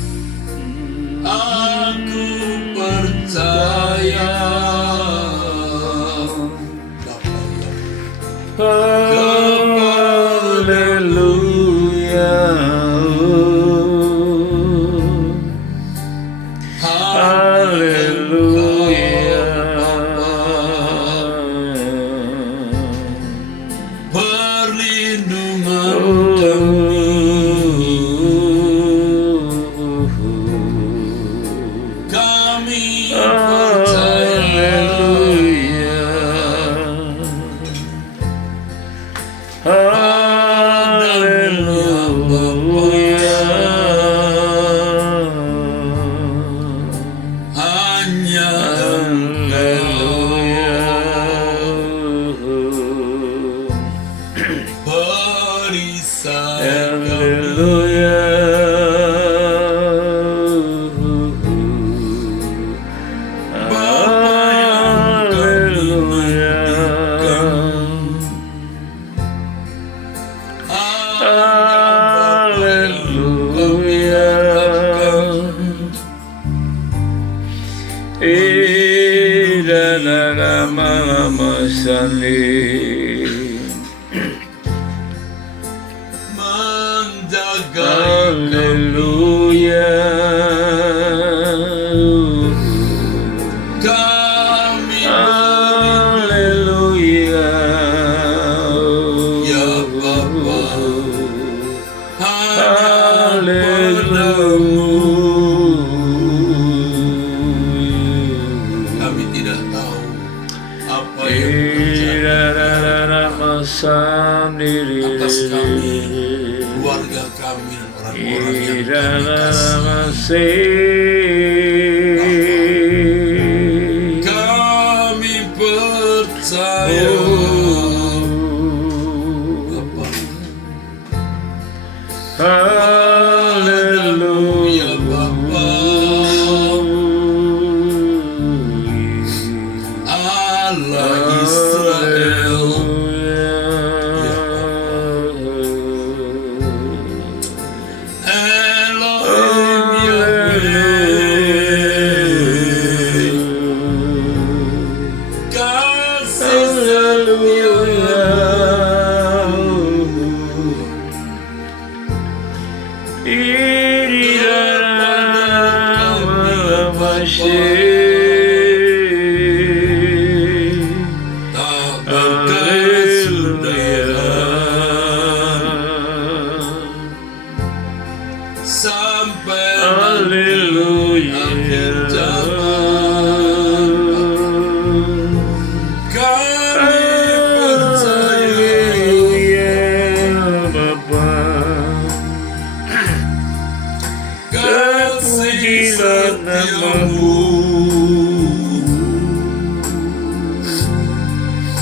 aku percaya. Bapa Haleluya, haleluya. perlindungan kami percaya. Hanya menjaga Haleluya, kami haleluya. ya Bapa. Hanya Haleluya. kami tidak tahu apa yang terjadi atas kami, keluarga kami, dan orang-orang yang kami kasih. Kami percaya Bapa. Haleluya, Bapa. Allah Israel. Elohim Yahweh. Kasih setia. Tak berkesudahan sampai akhir zaman. Kami percaya kasih setiamu.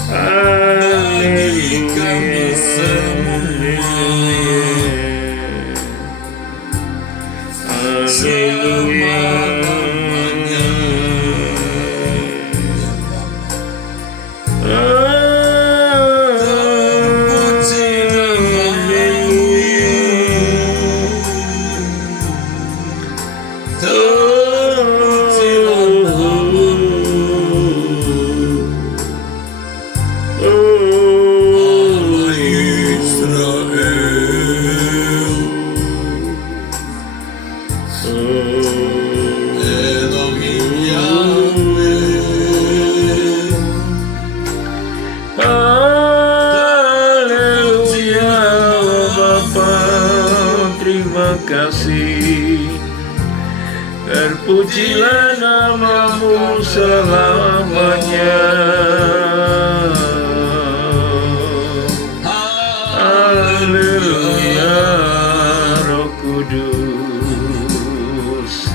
Bagi kami semua selama-lamanya. Terpuji namamu. Terpuji namamu. Allah Israel. Elohim Yahweh. Haleluya Bapa, terima kasih. Terpujilah namamu selamanya. Haleluya Roh Kudus,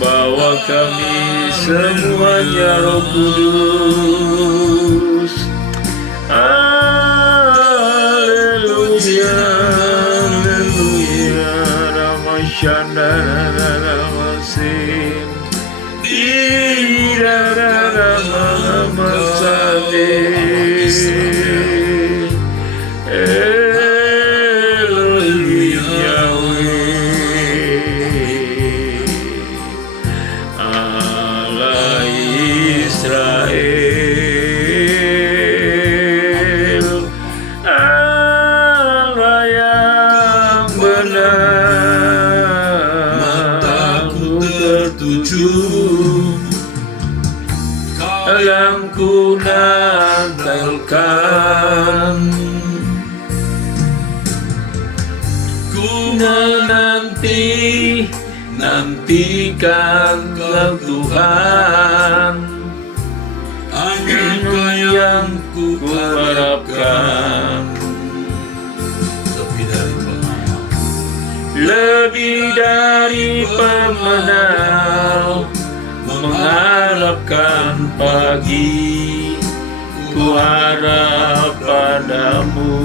bawa kami semuanya Roh Kudus. Haleluya, haleluya, Ramashandara Ramasim, Irara Mahamasade, Elohim Yahweh, Allah Israel, Allah yang benar. Mataku tertuju, Kalamku nantikan, ku nantikan Kau Tuhan, hanya Kau yang ku harapkan. Lebih dari Lebih dari pengalaman, pemenang, mengharapkan pagi, ku harap padamu.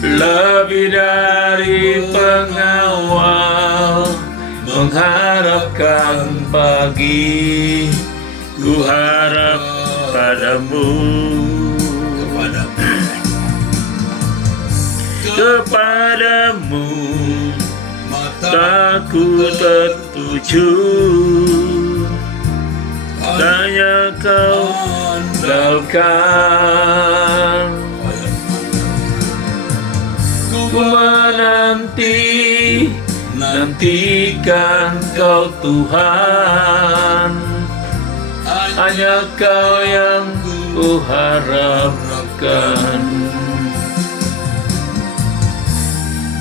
Lebih dari pengawal, mengharapkan pagi, ku harap padamu. Kepadamu mataku tertuju, hanya Kau andalkan. Ku nantikan Kau Tuhan, hanya Kau yang ku harapkan.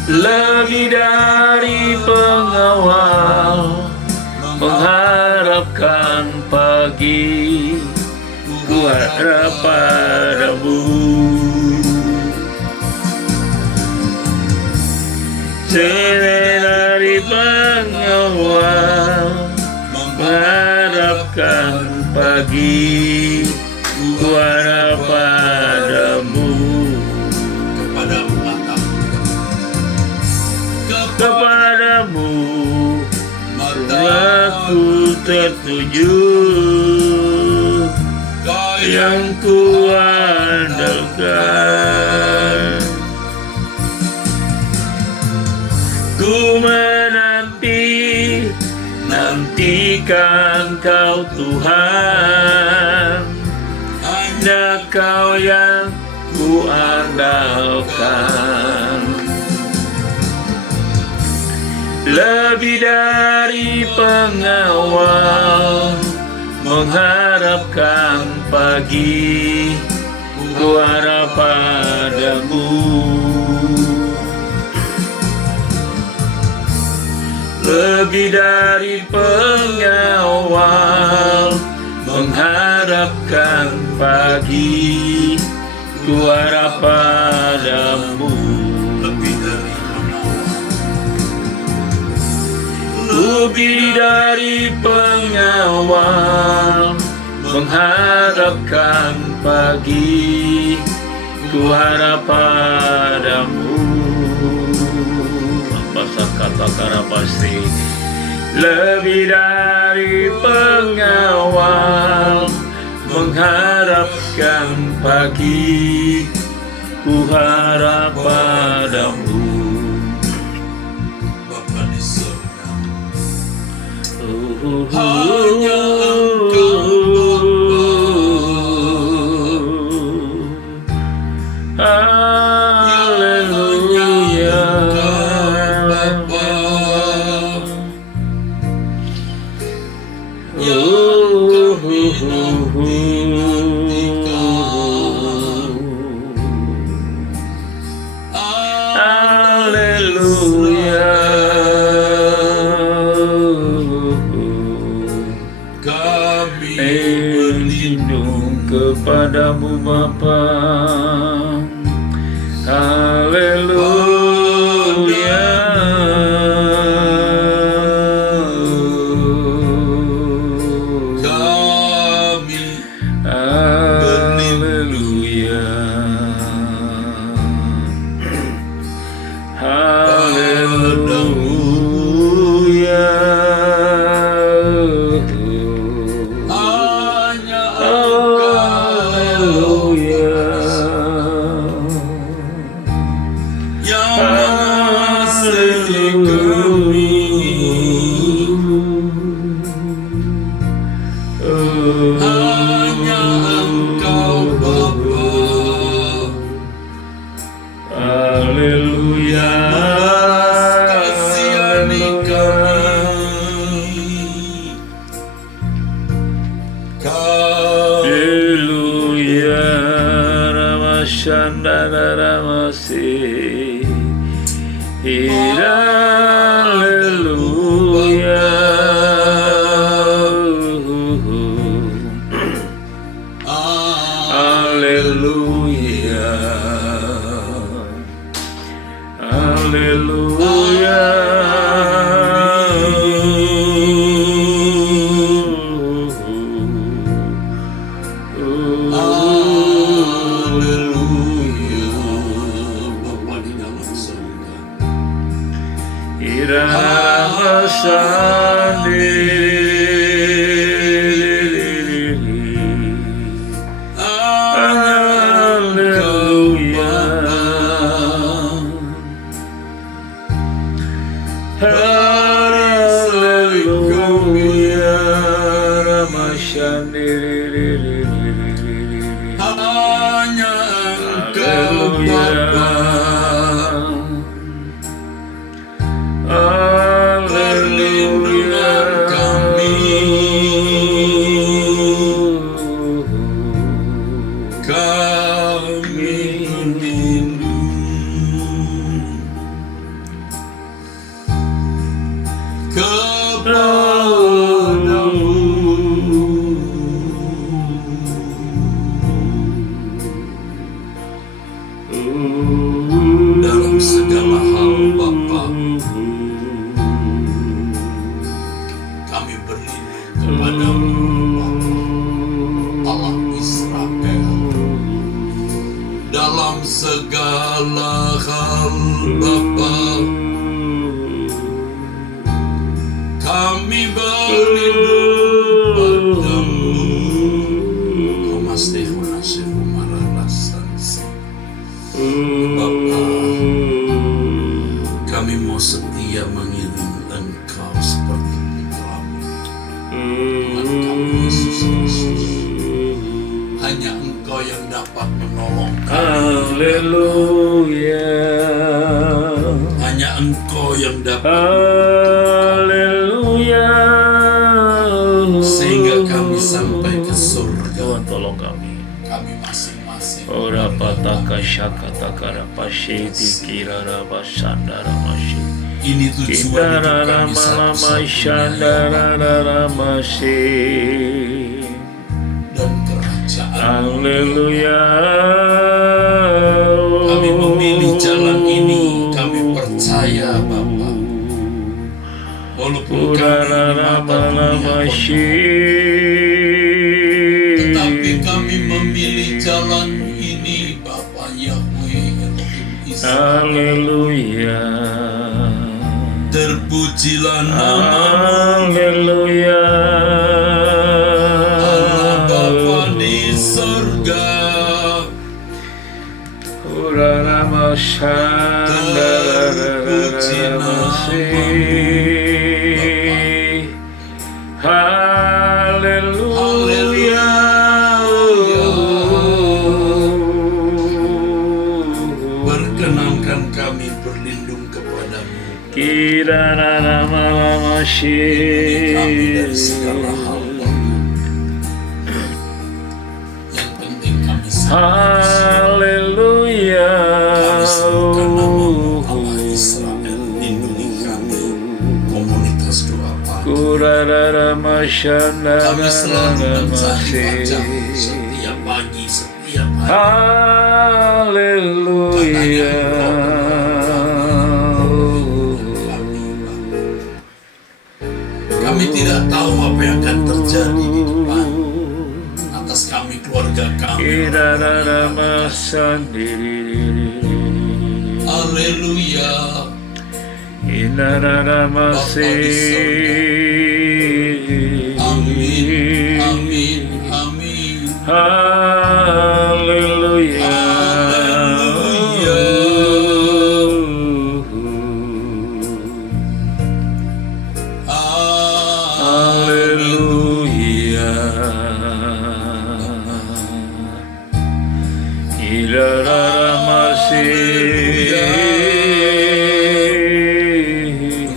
Lebih dari pengawal, mengharapkan pagi, ku harap padamu. Dari pengawal, mengharapkan pagi, ku harap padamu. Kepadamu aku tertuju, yang ku andalkan. Ku nantikan Kau Tuhan, hanya Kau yang ku andalkan. Lebih dari pengawal, mengharapkan pagi, ku harap padamu. Lebih dari pengawal, mengharapkan pagi, ku harap padamu. Lebih dari pengawal, mengharapkan pagi, ku harap padamu. Apa kata pasti? Lebih dari pengawal, mengharapkan pagi, ku harap padamu. hanya Engkau Bapa, Haleluya. Kami berlindung kepadamu Bapa. Haleluya. kami Haleluya. Haleluya. hanya Haleluya. yang mengasihi kami. Hanya Engkau Bapa. Haleluya. Kasihani kami. Haleluya. Ramashandana ramasi. Haleluya. Haleluya. Haleluya. Haleluya. Bapa di dalam surga. Irama Haleluya. Haleluya. Ramashandiri. Hanya Engkau Bapa. Perlindungan kami. Kami berlindung kepadamu. Dalam segala hal Bapa, kami berlindung kepadamu Bapa, Allah Israel. Dalam segala hal Bapa, kami berlindung padamu. Bapa, kami mau setia mengiring Engkau seperti putramu, Tuhan kami Yesus Kristus. Hanya Engkau yang dapat menolong kami. Haleluya. Hanya Engkau yang dapat Haleluya. sehingga kami sampai ke surga. Tuhan tolong kami. Kami masing-masing. Ora pataka syakata karapashe dikira rabasandara mashe. Ini tujuan hidup kami satu-satunya dan kerajaan. Haleluya. Kami memilih jalan ini, kami percaya Bapa. Walaupun kami ini mata dunia tetapi kami memilih jalan ini Bapa Yahweh Elohim Israel. Haleluya. Terpujilah nama Haleluya. Allah Bapa di sorga. Terpuji Haleluya. Berkenankan kami berlindung kepadamu. Kirana nama Lindungi kami dari segala hal Bapa. Yang penting kami Haleluya. kami serukan nama Allah Israel. Kami selalu mencari wajah-Mu setiap pagi, setiap hari. Haleluya. Kami tidak tahu apa yang akan terjadi di depan atas kami, keluarga kami. Haleluya. Amin, amin, amin. Haleluya. Haleluya.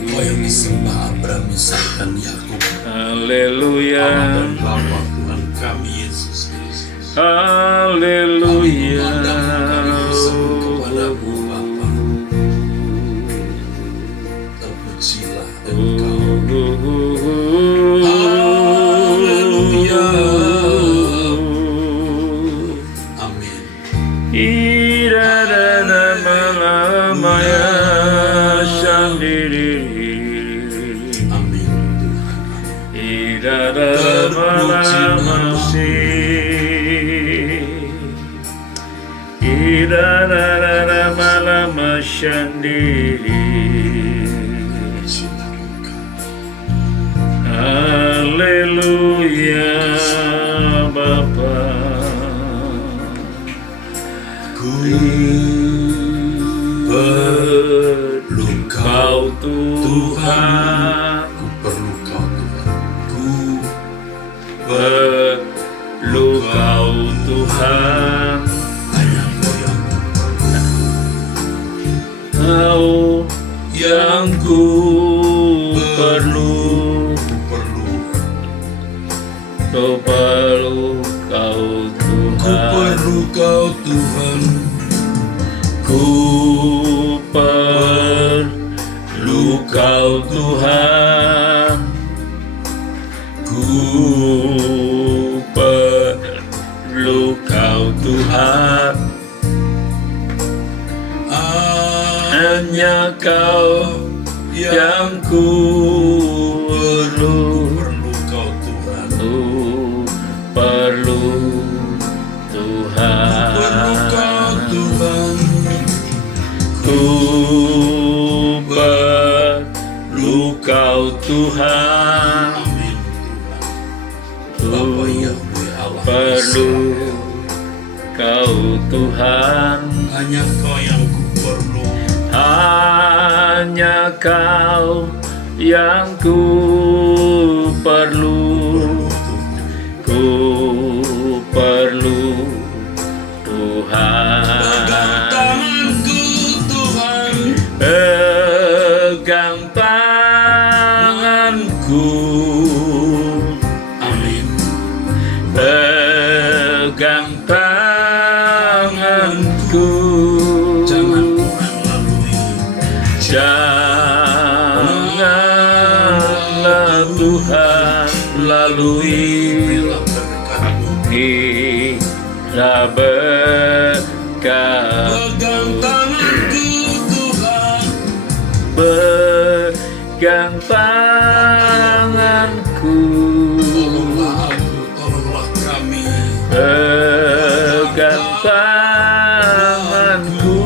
Engkau yang disembah Abraham, Ishak dan Yakub. Haleluya. Allah dan Bapa Tuhan kami Yesus Kristus. Haleluya. Kami berseru kepadamu Bapa. Terpujilah Engkau. Haleluya. Amin. Amin. Haleluya Bapa. Ku perlu Kau Tuhan. Ku perlu Kau Tuhan. Ku Perlu Kau Tuhan. hanya Kau yang Kau yang ku perlu. Kau perlu Kau Ku Tuhan. perlu Kau Tuhan. Ku perlu Kau Tuhan. Ku perlu Kau Tuhan. Hanya Kau yang ku perlu. Perlu Kau Tuhan. Ku perlu Tuhan. Perlu Kau Tuhan. Ku perlu Kau Tuhan. Amin Tuhan. Bapa Yahweh Allah. Perlu Kau Tuhan. Hanya Kau yang ku perlu. Hanya Kau yang ku perlu. Ku perlu Tuhan. Pegang tanganku Tuhan. Pegang tanganku. Amin. Pegang tanganku. Jangan kurang lalui. Janganlah Tuhan lalui. Berilah berkat-Mu. Bila berkat. Pegang tanganku Tuhan. Pegang tanganku. Tolonglah aku, tolonglah kami. Pegang tanganku.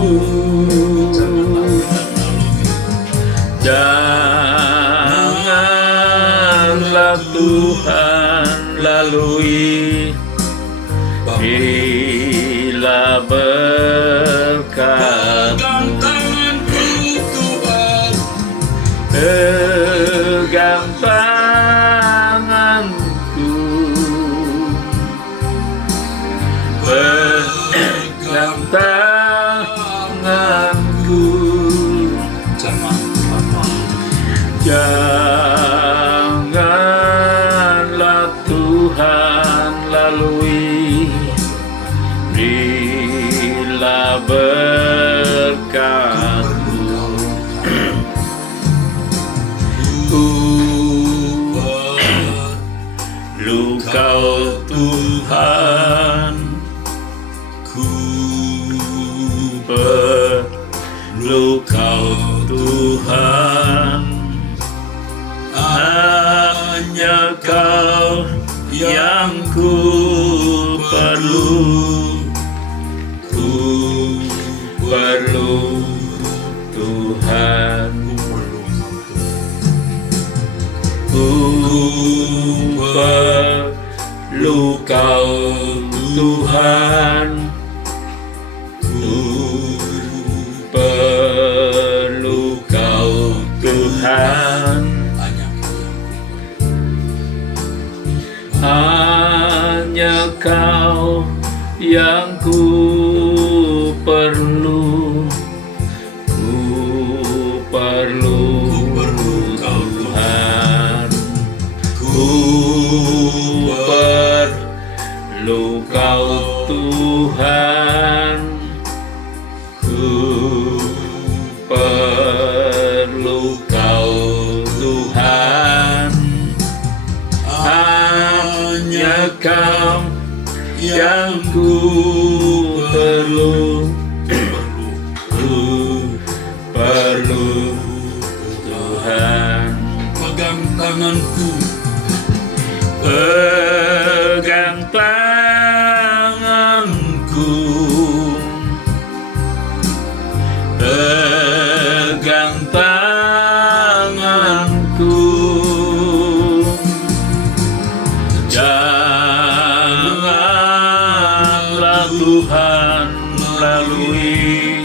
Janganlah Tuhan lalui. Bila berkat. Pegang tanganku Tuhan. Pegang tanganku. Pegang tanganku. Jangan apa. Janganlah Tuhan lalui. Bila berkat. Ku Tuhan, hanya Kau yang ku perlu. Ku perlu Tuhan, ku perlu Kau Tuhan, ku perlu Kau Tuhan, hanya Kau yang ku perlu. Ku perlu Kau Tuhan, ku perlu Kau Tuhan, ku perlu Kau Tuhan, hanya Kau yang ku perlu. Ku perlu Tuhan. Pegang tanganku, Pegang tanganku, pegang tanganku, janganlah Tuhan lalui,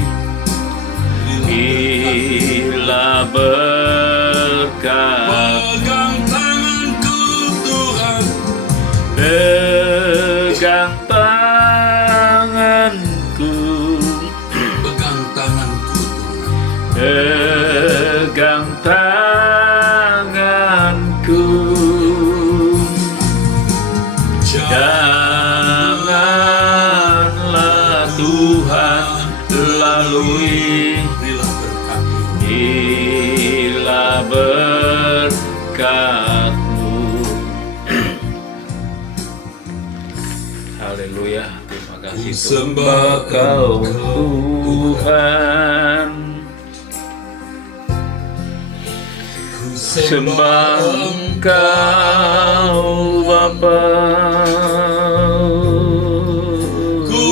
bila berkat. pegang tanganku Tuhan, Pegang tanganku, pegang tanganku Tuhan, pegang tanganku, janganlah Tuhan lalui, berilah berkat. bila berkat-Mu. Haleluya, terima kasih Ku sembah Kau Engkau, Tuhan. Ku Sembah Engkau Bapa, ku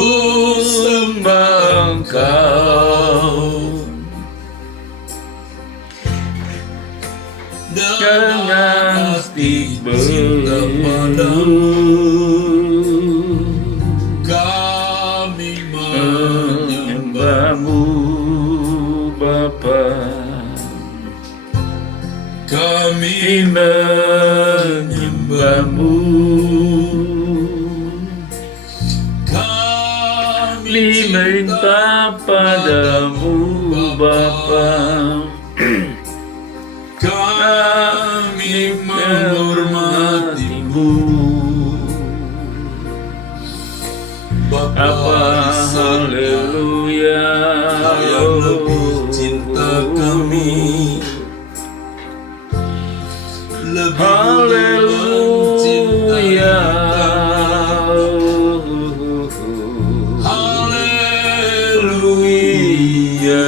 sembah Engkau dengan hati cinta padamu, beru. kami Menyembah-Mu Bapa, kami menyembah-Mu, kami minta padamu Bapa, kami menghormati-Mu, Bapa apa di surga, haleluya. Kau yang lebih cinta kami, lebih dulu mencintai kami. Haleluya,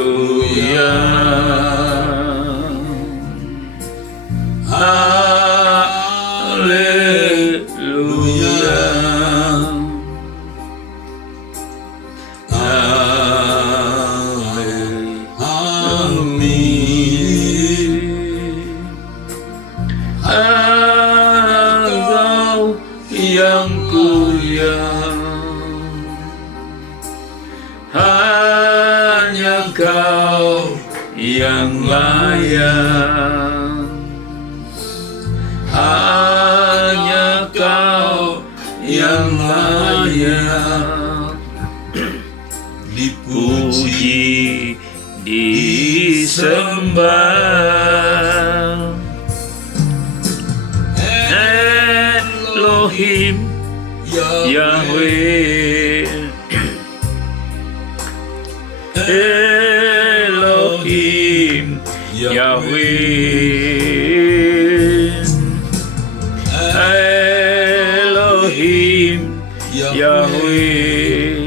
Haleluya, haleluya, Engkau yang kuyang, hanya Kau yang layak, hanya Kau yang layak dipuji, disembah. Elohim Yahweh, Elohim Yahweh, Elohim Elohim, Yahweh.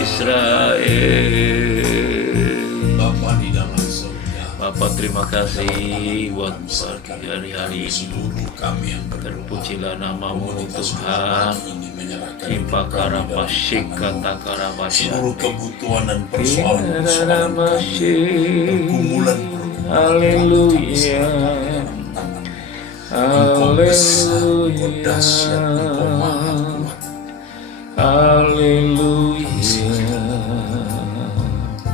Israel. Bapa di dalam surga, Bapak terima kasih buat pagi hari ini. seluruh kami yang berdoa, Terpujilah namamu komunitas Tuhan. pagi ini menyerahkan Impakara hidup kami Pasyika dalam Takara tangan-Mu. Pasya. Seluruh kebutuhan dan persoalan-persoalan kami, pergumulan-pergumulan Haleluya. Engkau besar, Engkau dahsyat, Engkau maha kuat. Haleluya.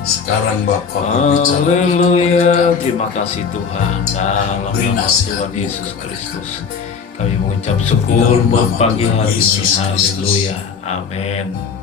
Sekarang Bapa berbicara, Haleluya. Terima kasih Tuhan. Dalam Beri nama nasihat-Mu Tuhan Yesus kepada Kristus, kami mengucap syukur Dalam buat nama pagi Tuhan hari ini. Yesus Kristus. Haleluya. Amin.